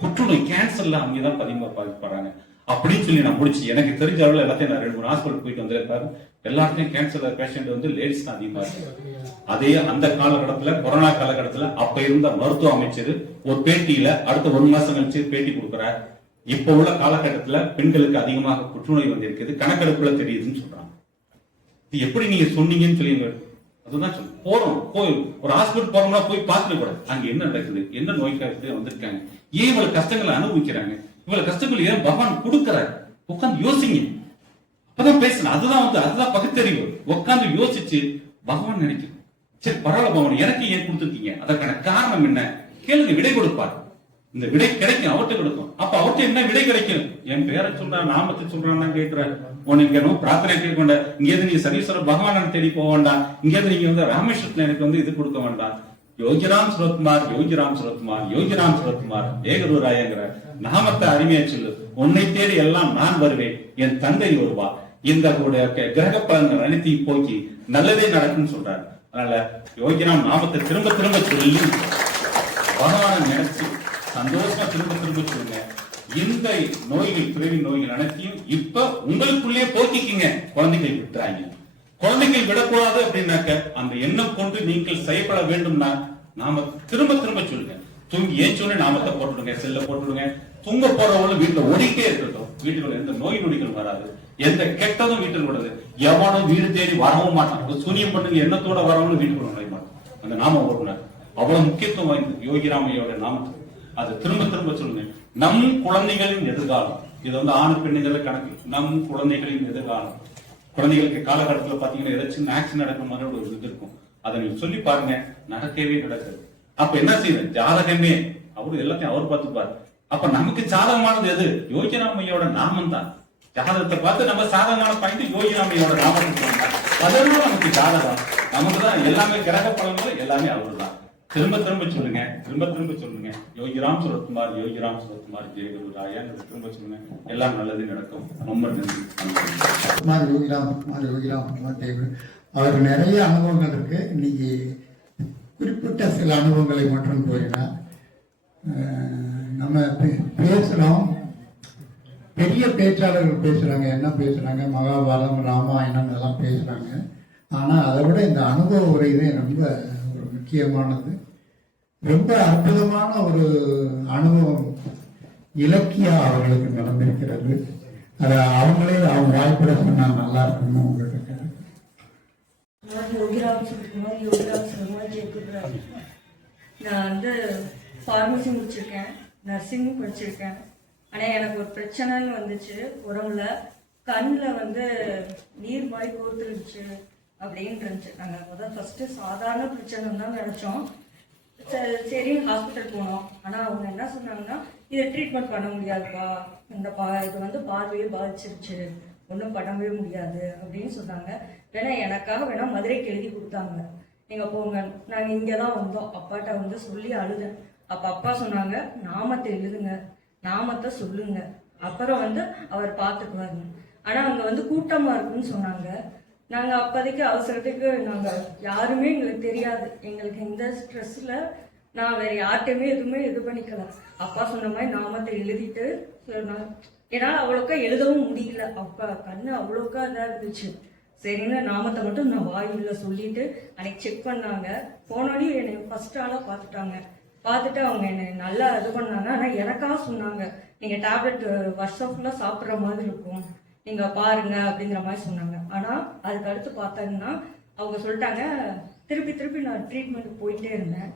புற்றுநோய் கேன்சர்ல அவங்கதான் அதிகமா பாதிக்கப்படுறாங்க அப்படின்னு சொல்லி நான் முடிச்சு எனக்கு தெரிஞ்ச அளவுல எல்லாத்தையும் நான் 2-3 ஹாஸ்பிட்டல் போயிட்டு வந்திருக்காரு. எல்லாருக்கும் கேன்சர் பேஷண்ட் வந்து லேடிஸ் தான் அதிகமா இருக்கு. அதே அந்த காலகட்டத்துல கொரோனா காலகட்டத்துல அப்ப இருந்த மருத்துவ அமைச்சர் ஒரு பேட்டியில அடுத்த 1 மாசம் கழிச்சு பேட்டி கொடுக்கிறார். இப்ப உள்ள காலகட்டத்துல பெண்களுக்கு அதிகமாக புற்றுநோய் வந்து இருக்குது, கணக்கெடுப்புல தெரியுதுன்னு சொல்றாங்க. இது எப்படி நீங்க சொன்னீங்கன்னு சொல்லி அதுதான் சொல்லு. போறோம், போய் ஒரு ஹாஸ்பிட்டல் போறோம்னா போய் பார்த்துட்டு கூட அங்க என்ன நடக்குது, என்ன நோய்க்காக வந்திருக்காங்க, ஏன் இவ்வளவு கஷ்டங்களை அனுபவிக்கிறாங்க, இவ்வளவு கஷ்டங்கள் ஏன் பகவான் கொடுக்கிறார், உட்காந்து யோசிங்க. அப்பதான் பேசணும். அதுதான் பகுத்தறிவு. உட்காந்து யோசிச்சு பகவான் நினைக்கணும். சரி பரவாயில்ல பகவான் எனக்கு ஏன் கொடுத்துருக்கீங்க, அதற்கான காரணம் என்ன கேளுங்க, விடை கொடுப்பார். இந்த விடை கிடைக்கும், அவர்கிட்ட கொடுக்கும். அப்ப அவர்கிட்ட என்ன விடை கிடைக்கும், என் பேரை சொல்ற நாமத்தை சொல்றான்னு கேட்கிறார். உனக்கு பிரார்த்தனை கேட்க இங்கேருந்து நீங்க சரீஸ்வர பகவான் தேடி போக வேண்டாம், இங்கேருந்து நீங்க வந்து ராமேஸ்வரத்துல எனக்கு வந்து இது கொடுக்க வேண்டாம். யோகிராம் சுரத்குமார், யோகிராம் சுரத்குமார், யோகிராம் சுரத்குமார், ஏகரூராயங்கிற நாமத்தை அருமையா சொல்லு. உன்னை தேடி எல்லாம் நான் வருவேன், என் தந்தை வருவா. இந்த கிரக பலன்கள் அனைத்தையும் போக்கி நல்லதே நடக்கும்னு சொல்றாரு. அதனால யோகிராம் நாமத்தை திரும்ப திரும்ப சொல்லி பகவானை நினைச்சு சந்தோஷமா திரும்ப திரும்ப சொல்லுங்க. இந்த நோய்கள், பிறவி நோய்கள் அனைத்தையும் இப்ப உங்களுக்குள்ளே போக்கிக்கீங்க. குழந்தைகள் விட்டுறாங்க, குழந்தைகள் விடக்கூடாது அப்படின்னாக்க அந்த எண்ணம் கொண்டு நீங்கள் செயல்பட வேண்டும்னா நாம திரும்ப திரும்ப சொல்லுங்க. தூங்கி ஏச்சோன்னு நாமத்தை போட்டுடுங்க, செல்ல போட்டுடுங்க. தூங்க போறவங்களும் வீட்டுல ஓடிட்டே இருக்கட்டும். வீட்டுக்குள்ள எந்த நோய் நொடிகள் வராது, எந்த கெட்டதும் வீட்டுக்கு விடாது. எவனும் வீடு தேடி வரவும் மாட்டான். சூனியம் பண்ணுங்க எண்ணத்தோட வரவங்களும் வீட்டுக்குள்ள நுழைய மாட்டான். அந்த நாம ஓட்டுனார் அவ்வளவு முக்கியத்துவம் வாய்ந்தது யோகிராமையோட நாமத்துக்கு. அது திரும்ப திரும்ப சொல்லுங்க. நம் குழந்தைகளின் எதிர்காலம், இது வந்து ஆணு பெண்ணுகளை கணக்கு. நம் குழந்தைகளின் எதிர்காலம். குழந்தைகளுக்கு காலகட்டத்தில் பாத்தீங்கன்னா ஏதாச்சும் ஆக்சிடென்ட் நடக்கிற மாதிரி ஒரு இது இருக்கும். அதை நீங்க சொல்லி பாருங்க, நடக்கவே நடக்காது. அப்ப என்ன செய்யுது, ஜாதகமே அவரு எல்லாத்தையும் அவர் பார்த்துப்பாரு. அப்ப நமக்கு சாதகமானது எது, யோகிராமையோட நாமம் தான். ஜாதகத்தை பார்த்து நம்ம சாதகமான பாயிண்ட் யோகிராமையோட நாமம், அதெல்லாம் நமக்கு ஜாதகம். நமக்கு தான் எல்லாமே கிரக பலன்கள் எல்லாமே அவரு தான். திரும்ப திரும்ப சொல்லுங்க, திரும்ப திரும்ப சொல்லுங்க. யோகிராம் சுரத்குமார், யோகிராம் சுரத்குமார், ஜெயகுருராயா திரும்ப சொல்லுங்க. எல்லாம் நல்லது நடக்கும். ரொம்ப நன்றி. யோகிராம் அவருக்கு நிறைய அனுபவங்கள் இருக்கு. இன்னைக்கு குறிப்பிட்ட சில அனுபவங்களை மட்டும் கூறினார். நம்ம பேசுறோம், பெரிய பேச்சாளர்கள் பேசுறாங்க, என்ன பேசுறாங்க, மகாபாரதம், ராமாயணம் எல்லாம் பேசுறாங்க. ஆனா அதை விட இந்த அனுபவ உரை தான் ரொம்ப ஒரு முக்கியமானது. ரொம்ப அற்புதமான ஒரு அனுபவம் இலக்கியா அவர்களுக்கு நடந்திருக்கிறது. அதை அவங்களே அவங்க வாய்ப்புல சொன்னா நல்லா இருக்கணும். உங்களுக்கு யோகிராம் சுரத்குமார், யோகிராம் சுரத்குமார், ஜெயகுருராய். நான் வந்து ஃபார்மசி முடிச்சிருக்கேன், நர்சிங்கும் படிச்சிருக்கேன். ஆனால் எனக்கு ஒரு பிரச்சனைன்னு வந்துச்சு. உடம்புல கண்ணில் வந்து நீர் மாதிரி கோர்த்துருச்சு அப்படின்னு இருந்துச்சு. நாங்கள் முதல் ஃபஸ்ட்டு சாதாரண பிரச்சனைன்னு தான் நினச்சோம். சரி ஹாஸ்பிட்டல் போனோம். ஆனால் அவங்க என்ன சொன்னாங்கன்னா, இதை ட்ரீட்மெண்ட் பண்ண முடியாதுப்பா, இது வந்து பார்வையே பாதிச்சிருச்சு, ஒன்றும் பண்ணவே முடியாது அப்படின்னு சொன்னாங்க. வேணா எனக்காக வேணா மதுரைக்கு எழுதி கொடுத்தாங்க, நீங்கள் போங்க. நாங்கள் இங்கே தான் வந்தோம். அப்பாட்ட வந்து சொல்லி அழுதேன். அப்போ அப்பா சொன்னாங்க, நாமத்தை எழுதுங்க, நாமத்தை சொல்லுங்க அப்புறம் வந்து அவர் பார்த்துக்குவாருங்க. ஆனால் அங்கே வந்து கூட்டமாக இருக்குன்னு சொன்னாங்க. நாங்கள் அப்போதைக்கு அவசரத்துக்கு நாங்கள் யாருமே எங்களுக்கு தெரியாது. எங்களுக்கு இந்த ஸ்ட்ரெஸ்ஸில் நான் வேறு யார்கிட்டையுமே எதுவுமே இது பண்ணிக்கல. அப்பா சொன்ன மாதிரி நாமத்தை எழுதிட்டு என்னால் அவ்வளோக்கா எழுதவும் முடியல. அப்பா கண்ணு அவ்வளோக்கா இதாக இருந்துச்சு. சரின்னு நாமத்தை மட்டும் நான் வாயில் சொல்லிட்டு அன்னைக்கு செக் பண்ணாங்க. போனோடனே என்னை ஃபர்ஸ்ட் ஆளாக பார்த்துட்டு அவங்க என்னை நல்லா இது பண்ணாங்க. ஆனால் எனக்காக சொன்னாங்க, நீங்கள் டேப்லெட் வருஷம் ஃபுல்லாக சாப்பிட்ற மாதிரி இருக்கும், நீங்கள் பாருங்க அப்படிங்கிற மாதிரி சொன்னாங்க. ஆனால் அதுக்கு அடுத்து பார்த்தாங்கன்னா அவங்க சொல்லிட்டாங்க, திருப்பி நான் ட்ரீட்மெண்ட்டுக்கு போயிட்டே இருந்தேன்.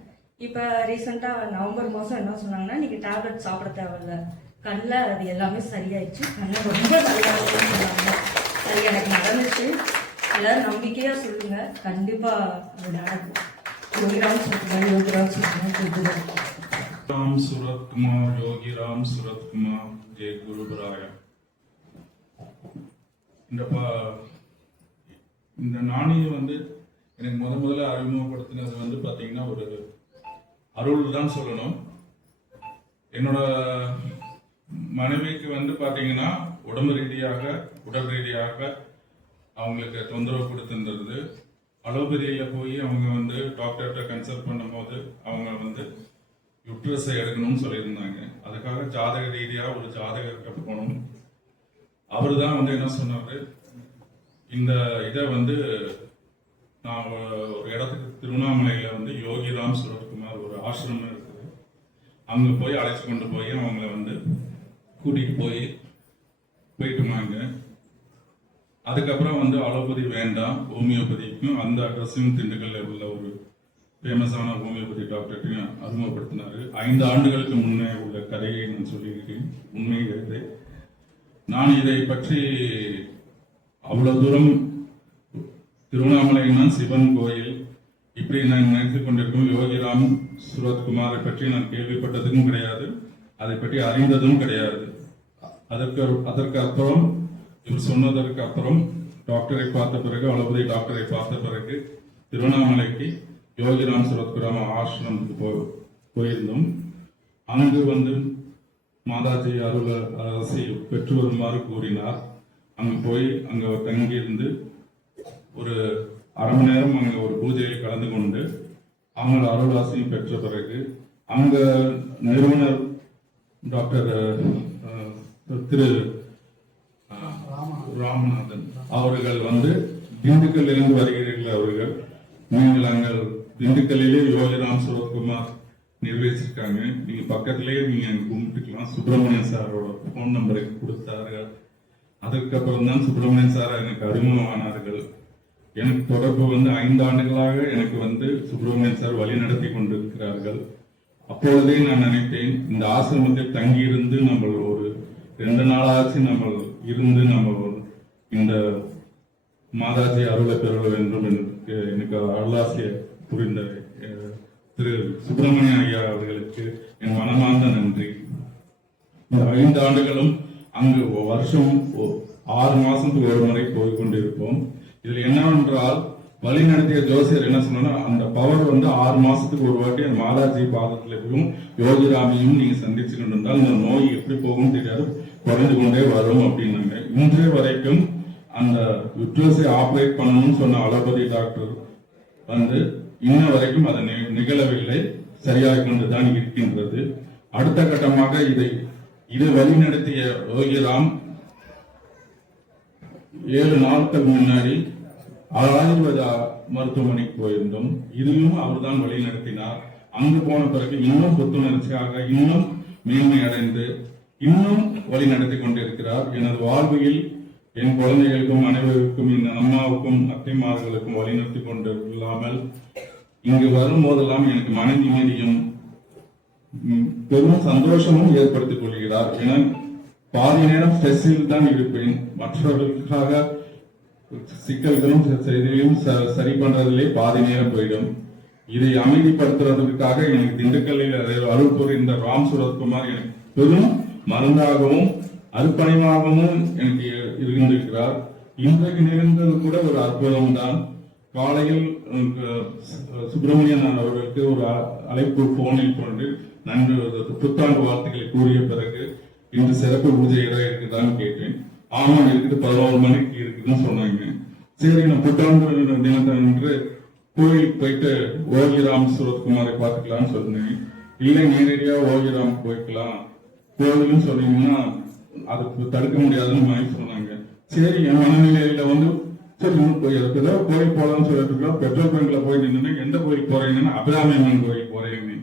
இப்போ ரீசெண்டாக நவம்பர் மாதம் என்ன சொன்னாங்கன்னா, நீங்கள் டேப்லெட் சாப்பிட தேவையில்ல, கண்ணில் அது எல்லாமே சரியாயிடுச்சு, கண்ணை ரொம்ப நல்லா இருக்குன்னு சொன்னாங்க. அது எனக்கு நடந்துச்சு. எல்லாரும் நம்பிக்கையாக சொல்லுங்க, கண்டிப்பாக அது நடக்கும். யோகிராம் சொல்லுங்க. ராம் சுரத்குமார், யோகி ராம் சுரத்குமார், ஜெய குருபராய. இந்த நாணியை வந்து எனக்கு முதல்ல அறிமுகப்படுத்தினது வந்து பார்த்தீங்கன்னா ஒரு அருள் தான் சொல்லணும். என்னோட மனைவிக்கு வந்து பார்த்தீங்கன்னா உடல் ரீதியாக அவங்களுக்கு தொந்தரவு கொடுத்துருந்தது. அலோபதியில் போய் அவங்க வந்து டாக்டர்கிட்ட கன்சல்ட் பண்ணும்போது அவங்க வந்து யுட்ரஸை எடுக்கணும்னு சொல்லியிருந்தாங்க. அதுக்காக ஜாதக ரீதியாக ஒரு ஜாதகர்கிட்ட போகணும். அவர் தான் வந்து என்ன சொன்னார், இந்த இதை வந்து நான் ஒரு இடத்துக்கு திருவண்ணாமலையில் வந்து யோகி ராம் சுரத்குமார் ஒரு ஆசிரமம் இருக்குது, அங்கே போய் அழைச்சி கொண்டு போய் அவங்கள வந்து கூட்டிகிட்டு போயிட்டுமாங்க. அதுக்கப்புறம் வந்து அலோபதி வேண்டாம், ஹோமியோபதிக்கும் அந்த அட்ரஸையும் திண்டுக்கல்ல உள்ள ஒரு ஃபேமஸான ஹோமியோபதி டாக்டர்கிட்டையும் அறிமுகப்படுத்தினார். 5 ஆண்டுகளுக்கு முன்னே உள்ள கதையை நான் சொல்லியிருக்கேன். உண்மைங்கிறது நான் இதை பற்றி அவ்வளவு தூரம் திருவண்ணாமலைனா சிவன் கோயில் இப்படி நான் நினைத்துக் கொண்டிருக்கும் யோகிராம் சுரத்குமாரை பற்றி நான் கேள்விப்பட்டதும் கிடையாது, அதை பற்றி அறிந்ததும் கிடையாது. அதற்கு அப்புறம் இவர் சொன்னதற்கு அப்புறம் டாக்டரை பார்த்த பிறகு, அலோபதி டாக்டரை பார்த்த பிறகு திருவண்ணாமலைக்கு யோகிராம் சுரத்குமார் ஆசிரமத்துக்கு போயிருந்தோம். அங்கு வந்து மாதாஜி அரசி பெற்று வருமாறு கூறினார். அங்கு போய் அங்கே தங்கியிருந்து ஒரு அரை மணி நேரம் அங்கே ஒரு பூஜையில் கலந்து கொண்டு அவங்க அருளாசியும் பெற்ற பிறகு அங்க நிறுவனர் டாக்டர் திரு ராமநாதன் அவர்கள் வந்து திண்டுக்கல்லிருந்து வருகிறீர்கள், அவர்கள் நீங்கள் அங்கே திண்டுக்கல்லிலே யோகிராம் சுரத்குமார் நிர்வகிச்சிருக்காங்க, நீங்க பக்கத்திலேயே நீங்க கும்பிட்டுக்கலாம். சுப்பிரமணியன் சாரோட போன் நம்பரை கொடுத்தார்கள். அதுக்கப்புறம் தான் சுப்பிரமணியன் சார் எனக்கு அறிமுகமானார்கள். எனக்கு தொடர்பு வந்து 5 ஆண்டுகளாக எனக்கு வந்து சுப்பிரமணியன் சார் வழி நடத்தி கொண்டிருக்கிறார்கள். அப்பொழுதே நான் நினைத்தேன், இந்த ஆசிரமத்தில் தங்கியிருந்து நம்ம ஒரு 2 நாளாச்சு நம்ம இருந்து நம்ம இந்த மாதாஜி அருளை பெற வேண்டும் எனக்கு அருளாசிய புரிந்த திரு சுப்பிரமணிய ஐயா அவர்களுக்கு என் மனமார்ந்த நன்றி. இந்த 5 ஆண்டுகளும் அங்கு வருஷம் 6 மாசத்துக்கு ஒரு முறை போய்கொண்டிருப்போம். இதுல என்னவென்றால் வழி நடத்திய ஜோசியர் என்ன சொன்னா, அந்த பவர் வந்து 6 மாசத்துக்கு ஒரு வாட்டி அந்த மாதாஜி பாதத்திலும் யோகிராமையும் நீங்க சந்திச்சு கொண்டிருந்தால் இந்த நோய் எப்படி போகும் தெரியாது, குறைந்து கொண்டே வரும் அப்படின்னாங்க. இன்றைய வரைக்கும் அந்த யுட்ரஸை ஆபரேட் பண்ணணும்னு சொன்ன அலோபதி டாக்டர் வந்து இன்ன வரைக்கும் அதை நிகழவில்லை, சரியாக கொண்டுதான் இருக்கின்றது. அடுத்த கட்டமாக இதை வழிநடத்திய யோகிராம் 7 நாட்கள் முன்னாடி ஆயுர்வேத மருத்துவமனைக்கு போயிருந்தோம். இதிலும் அவர் தான் வழி நடத்தினார். அங்கு போன பிறகு இன்னும் புத்துணர்ச்சியாக, இன்னும் மேன்மை அடைந்து, இன்னும் வழி நடத்தி கொண்டிருக்கிறார். எனது வாழ்வில் என் குழந்தைகளுக்கும் அனைவருக்கும், இந்த அம்மாவுக்கும் அத்தைமார்களுக்கும் வழிநடத்தி கொண்டு இல்லாமல் இங்கு வரும் போதெல்லாம் எனக்கு மன நிம்மதியும் பெரும் சந்தோஷமும் ஏற்படுத்திக் கொள்கிறார். என பாதி நேரம் ஸ்ட்ரெஸ்ஸில் தான் இருப்பேன். மற்றவர்களுக்காக சிக்கல்களும் செய்தியும் சரி பண்றதிலே பாதி நேரம் போயிடும். இதை அமைதிப்படுத்துறதுக்காக எனக்கு திண்டுக்கல்லில் அருள் புரிந்த ராம் சுரத்குமார் எனக்கு பெரும் மருந்தாகவும் அர்ப்பணிமாகவும் எனக்கு இருந்திருக்கிறார். இன்றைக்கு நிகழ்ந்தது கூட ஒரு அற்புதம் தான். காலையில் சுப்பிரமணியன் அவர்களுக்கு ஒரு அழைப்பு போனில் கொண்டு நன்றி புத்தாண்டு வார்த்தைகளை கூறிய பிறகு இன்று சிறப்பு பூஜை இடம் இருக்குதான்னு கேட்டேன். ஆமாம் இருக்குது, 11 மணிக்கு இருக்குதுன்னு சொன்னாங்க. சரி, நான் புத்தாண்டு தினத்தன்று கோயிலுக்கு போயிட்டு ஓகிராம் சுரத்குமாரை பார்த்துக்கலாம்னு சொன்னேன். இல்லை, நேரடியா ஓகிராம் போய்க்கலாம், கோவில்னு சொன்னீங்கன்னா அது தடுக்க முடியாதுன்னு மாதிரி சொன்னாங்க. சரி, என் மனநிலையில வந்து சரி ஏதோ கோயில் போகலாம்னு சொல்லிட்டு பெட்ரோல் பங்க்ல போய் நின்று எந்த கோயில் போறீங்கன்னா அபிராமி அம்மன் கோயில் போறேன்னு.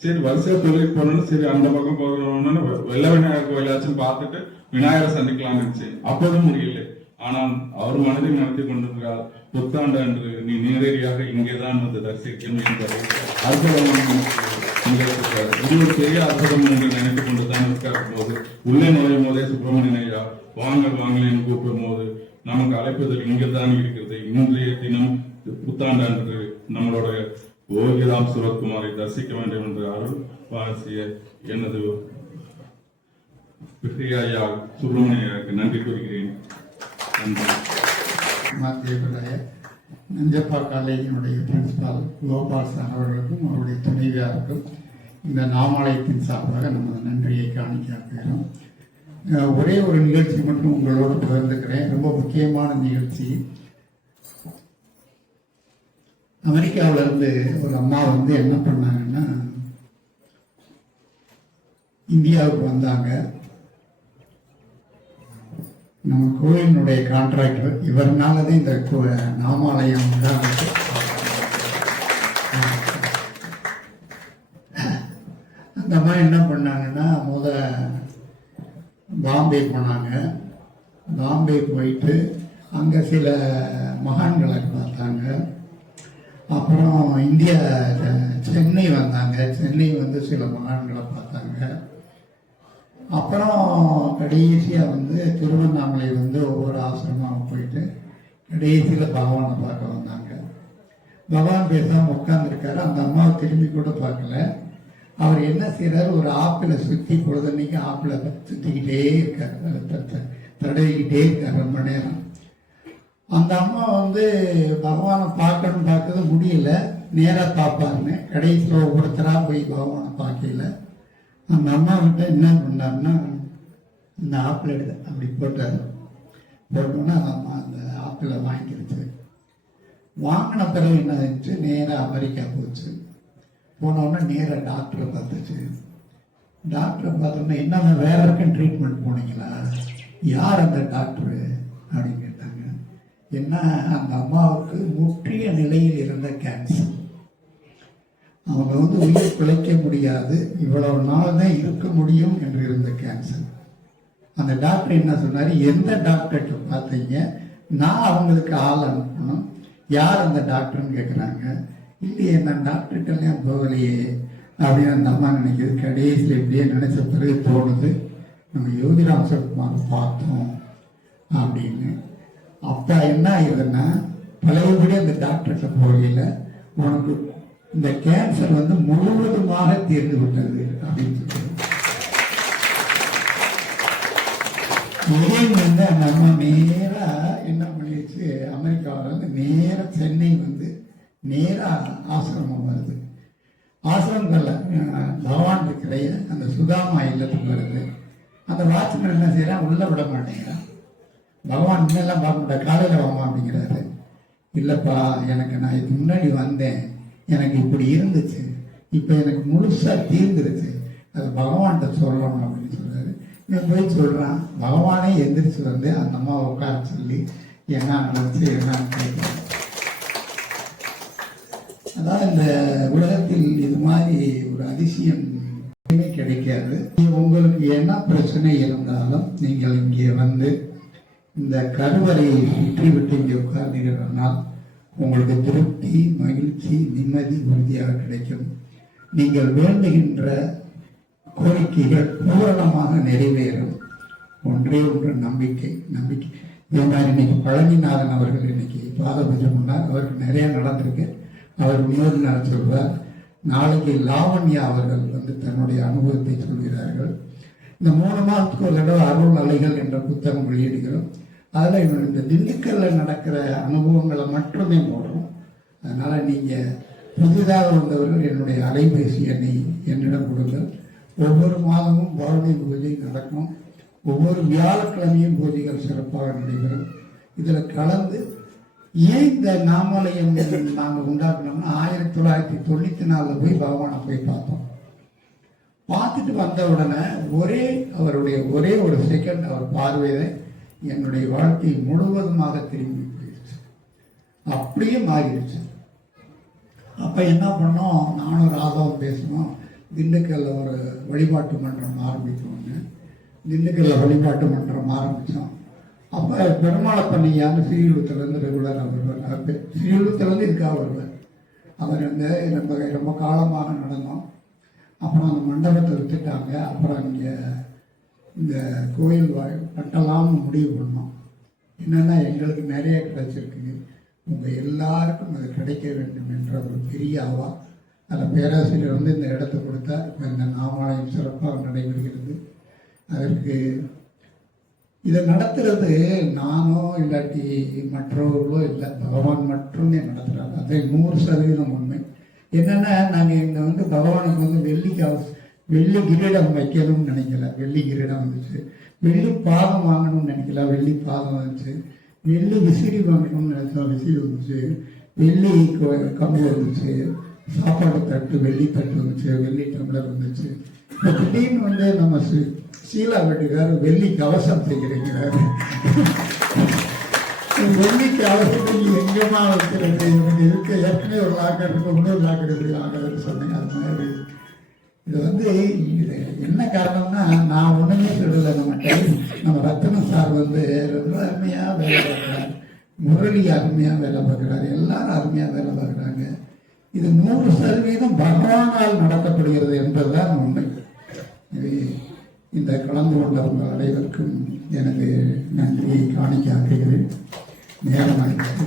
சரி, வரிசையா கோயிலுக்கு போனோம்னு சரி அந்த பக்கம் போகணும்னு வெள்ள விநாயகர் கோயிலாச்சும் பார்த்துட்டு விநாயகரை சந்திக்கலாம்னு நினைச்சேன். அப்போதும் முடியல. ஆனால் அவர் மனதில் நடத்தி கொண்டிருக்கிறார், புத்தாண்டு அன்று நீ நேரடியாக இங்கேதான் வந்து தரிசிக்கணும் என்பதை அற்புதமாக இது ஒரு பெரிய அற்புதம் என்று நினைத்துக் கொண்டுதான் இருக்கிற போது உள்ளே நுழையும் போதே சுப்பிரமணியன் ஐயா வாங்கல் கூப்பிடும் போது நமக்கு அழைப்பதில் இங்கேதான் இருக்கிறது. இன்றைய தினம் புத்தாண்டு அன்று நம்மளோட ஓகிராம் சுரத்குமாரை தரிசிக்க வேண்டும் என்று அருள் வாசிய எனது ஐயா சுப்பிரமணியருக்கு நன்றி கூறுகிறேன். நஞ்சப்பா காலேஜினுடைய பிரின்சிபால் கோபால் சார் அவர்களுக்கும் அவருடைய துணைவியாருக்கும் இந்த நாமாலயத்தின் சார்பாக நமது நன்றியை காணிக்காக்கிறோம். ஒரே ஒரு நிகழ்ச்சி மட்டும் உங்களோடு பகிர்ந்துக்கிறேன். ரொம்ப முக்கியமான நிகழ்ச்சி. அமெரிக்காவில இருந்து ஒரு அம்மா வந்து என்ன பண்ணாங்கன்னா இந்தியாவுக்கு வந்தாங்க. நம்ம கோயிலினுடைய கான்ட்ராக்டர் இவர்னாலதான் இந்த நாமாலயம் அந்த அம்மா என்ன பண்ணாங்கன்னா பாம்பே போனாங்க. பாம்பே போயிட்டு அங்கே சில மகான்களை பார்த்தாங்க. அப்புறம் இந்தியா சென்னை வந்தாங்க. சென்னை வந்து சில மகான்களை பார்த்தாங்க. அப்புறம் கடைசியாக வந்து திருவண்ணாமலை வந்து ஒவ்வொரு ஆசிரமாக போயிட்டு கடைசியில் பகவானை பார்க்க வந்தாங்க. பகவான் பேசாமல் உட்காந்துருக்காரு. அந்த அம்மாவை திரும்பி கூட பார்க்கல. அவர் என்ன செய்யறாரு, ஒரு ஆப்பிளை சுற்றி பொழுதன்னைக்கு ஆப்பிளை சுற்றிக்கிட்டே இருக்காரு, தடவிக்கிட்டே இருக்காரு ரொம்ப நேரம். அந்த அம்மா வந்து பகவானை பார்க்கறது முடியல, நேராக பார்ப்பாருன்னு கடைசியில் ஒவ்வொருத்தராக போய் பகவானை பார்க்கல. அந்த அம்மா கிட்ட என்ன பண்ணாருன்னா இந்த ஆப்பிள் எடுத்து அப்படி போட்டார். போட்டோன்னா அந்த அம்மா அந்த ஆப்பிளை வாங்கிருச்சு. வாங்கின பிறகு என்ன ஆயிடுச்சு, நேராக அமெரிக்கா போச்சு. போனோன்னா நேராக டாக்டரை பார்த்துச்சு. டாக்டரை பார்த்தோன்னா என்னென்ன வேற இருக்கும் ட்ரீட்மெண்ட் போனீங்களா, யார் அந்த டாக்டரு அப்படின்னு கேட்டாங்க. என்ன, அந்த அம்மாவுக்கு முற்றிய நிலையில் இருந்த கேன்சர். அவங்க வந்து உயிர் பிழைக்க முடியாது, இவ்வளவு நாள் தான் இருக்க முடியும் என்று இருந்த கேன்சர். அந்த டாக்டர் என்ன சொன்னார், எந்த டாக்டர்கிட்ட பார்த்தீங்க, நான் அவங்களுக்கு ஆள் அனுப்பணும், யார் அந்த டாக்டர்னு கேட்குறாங்க. இல்லையே, நான் டாக்டர்கிட்டலாம் போகலையே அப்படின்னு அந்த அம்மா நினைக்கிது. கடைசியில் இப்படியே நினைச்ச பிறகு தோணுது, நம்ம யோகிராம் சுரத்குமார் பார்த்தோம் அப்படின்னு. அப்போ என்ன ஆகுதுன்னா, பழையபடி அந்த டாக்டர்கிட்ட போகல, உனக்கு இந்த கேன்சர் வந்து முழுவதுமாக தீர்ந்து விட்டது அப்படின்னு சொல்லுவாங்க. வந்து அந்த அம்மா நேரா என்ன பண்ணிடுச்சு, அமெரிக்காவிலிருந்து நேராக சென்னை வந்து நேராக ஆசிரமம் வருது. ஆசிரமங்கள்ல பகவான் இருக்கிற அந்த சுதாமா இல்லத்துக்கு வருது. அந்த வாட்ச்மேன் என்ன செய்யறான், உள்ள விட மாட்டேங்கிறான். பகவான் இன்னெல்லாம் பார்க்க மாட்டேன், காலையில் வாமா அப்படிங்கிறாரு. இல்லைப்பா, எனக்கு நான் இதுக்கு முன்னாடி வந்தேன், எனக்கு இப்படி இருந்துச்சு, இப்போ எனக்கு முழுசா தீர்ந்துருச்சு, அது பகவான்கிட்ட சொல்லணும் அப்படின்னு சொல்றாரு. இவன் போய் சொல்றான். பகவானே எந்திரிச்சு வந்து அந்த அம்மா உட்கார சொல்லி என்ன நடந்துச்சு என்னன்னு கேட்கிறேன். அதாவது இந்த உலகத்தில் இது மாதிரி ஒரு அதிசயம் கிடைக்காது. உங்களுக்கு என்ன பிரச்சனை இருந்தாலும் நீங்கள் இங்கே வந்து இந்த கருவறையை சுற்றி விட்டு இங்கே உட்கார்ந்தீர்கள், உங்களுக்கு திருப்தி, மகிழ்ச்சி, நிம்மதி உறுதியாக கிடைக்கும். நீங்கள் வேண்டுகின்ற கோரிக்கைகள் பூரணமாக நிறைவேறும். ஒன்றே ஒன்று நம்பிக்கை. இதே மாதிரி இன்னைக்கு பழனிநாதன் அவர்கள் இன்னைக்கு பாத பூஜை பண்ணார். அவருக்கு நிறைய நடந்திருக்கு. அவர் இன்னொரு நாள் சொல்வார். நாளைக்கு லாவண்யா அவர்கள் வந்து தன்னுடைய அனுபவத்தை சொல்கிறார்கள். இந்த 3 மாதத்துக்கு ஒரு தடவை அருள் அலைகள் என்ற புத்தகம் வெளியிடுகிறோம். அதில் இந்த திண்டுக்கல்ல நடக்கிற அனுபவங்களை மட்டுமே போடுறோம். அதனால நீங்க புதிதாக வந்தவர்கள் என்னுடைய அலைபேசி எண்ணை என்னிடம் கொடுங்கள். ஒவ்வொரு மாதமும் பௌர்ணமி பூஜை நடக்கும். ஒவ்வொரு வியாழக்கிழமையும் பூஜைகள் சிறப்பாக நடைபெறும். இதில் கலந்து ஏன் இந்த நாமாலயம் நாங்கள் உண்டாக்கணும்னா 1994 போய் பகவானை போய் பார்த்தோம். பார்த்துட்டு வந்த உடனே அவருடைய ஒரே ஒரு செகண்ட் அவர் பார்வையை என்னுடைய வாழ்க்கை முழுவதுமாக திரும்பி போயிடுச்சு. அப்படியே மாறிடுச்சு. அப்போ என்ன பண்ணோம், நானும் ராதாவும் பேசணும், திண்டுக்கல்ல ஒரு வழிபாட்டு மன்றம் ஆரம்பிக்கணும்னு. திண்டுக்கல்ல வழிபாட்டு மன்றம் ஆரம்பித்தோம். அப்போ பெருமாளப்பண்ணியான்னு ஸ்ரீவிழுத்துலேருந்து ரெகுலராக வருவார். ஸ்ரீவிழுத்துலேருந்து இதுக்காக வருவார். அவர் வந்து ரொம்ப காலமாக நடந்தோம். அப்புறம் அந்த மண்டபத்தை விற்றுட்டாங்க. அப்புறம் இங்கே இந்த கோயில் கட்டலாம்னு முடிவு பண்ணோம். என்னென்னா எங்களுக்கு நிறைய கிடைச்சிருக்குங்க, உங்கள் எல்லாருக்கும் அது கிடைக்க வேண்டும் என்ற ஒரு பெரிய ஆவா. அந்த பேராசிரியர் வந்து இந்த இடத்த கொடுத்தா இப்போ இந்த நாமாலயம் சிறப்பாக நடைபெறுகிறது. அதற்கு இதை நடத்துறது நானோ இல்லாட்டி மற்றவர்களோ இல்லை, பகவான் மட்டுமே நடத்துகிறாங்க. அது 100% உண்மை. என்னென்னா நாங்கள் இங்கே வந்து பகவானுக்கு வந்து வெள்ளி கிரீடம் வைக்கணும்னு நினைக்கல, வெள்ளி கிரீடம் வந்துச்சு. வெள்ளி பாதம் வாங்கணும்னு நினைக்கல, வெள்ளி பாதம் வந்துச்சு. வெள்ளி விசிறி வாங்கணும்னு நினைச்சா விசிறி வந்துச்சு. வெள்ளி கம்பு வந்துச்சு. சாப்பாடு தட்டு வெள்ளி தட்டு வந்துச்சு. வெள்ளி டம்ளர் வந்துச்சு. இப்போ திடீர்னு வந்து நம்ம சீலா வெட்டுக்கார் வெள்ளி கவசம் செய்கிறீங்கிறாரு. வெள்ளி கவசத்தை எங்கேமா வைக்கிறது, இவங்க இருக்க ஏற்கனவே ஒரு லாக்கர் இருக்கு, இன்னொரு லாக்கர் எப்படி வாங்குறதுன்னு சொன்னீங்க. அது மாதிரி இது வந்து இது என்ன காரணம்னா, நான் ஒன்றுமே சொல்லலை. நம்ம ரத்தனம் சார் வந்து ரொம்ப அருமையாக வேலை பார்க்குறாரு. முரளி அருமையாக வேலை பார்க்குறாரு. எல்லாரும் அருமையாக வேலை பார்க்குறாங்க. இது 100% பகவானால் நடத்தப்படுகிறது என்பதுதான் உண்மை. இந்த கலந்து கொண்டவர்கள் அனைவருக்கும் எனது நன்றியை காணிக்க ஆக்குகிறேன். நேரமாகிடுச்சு.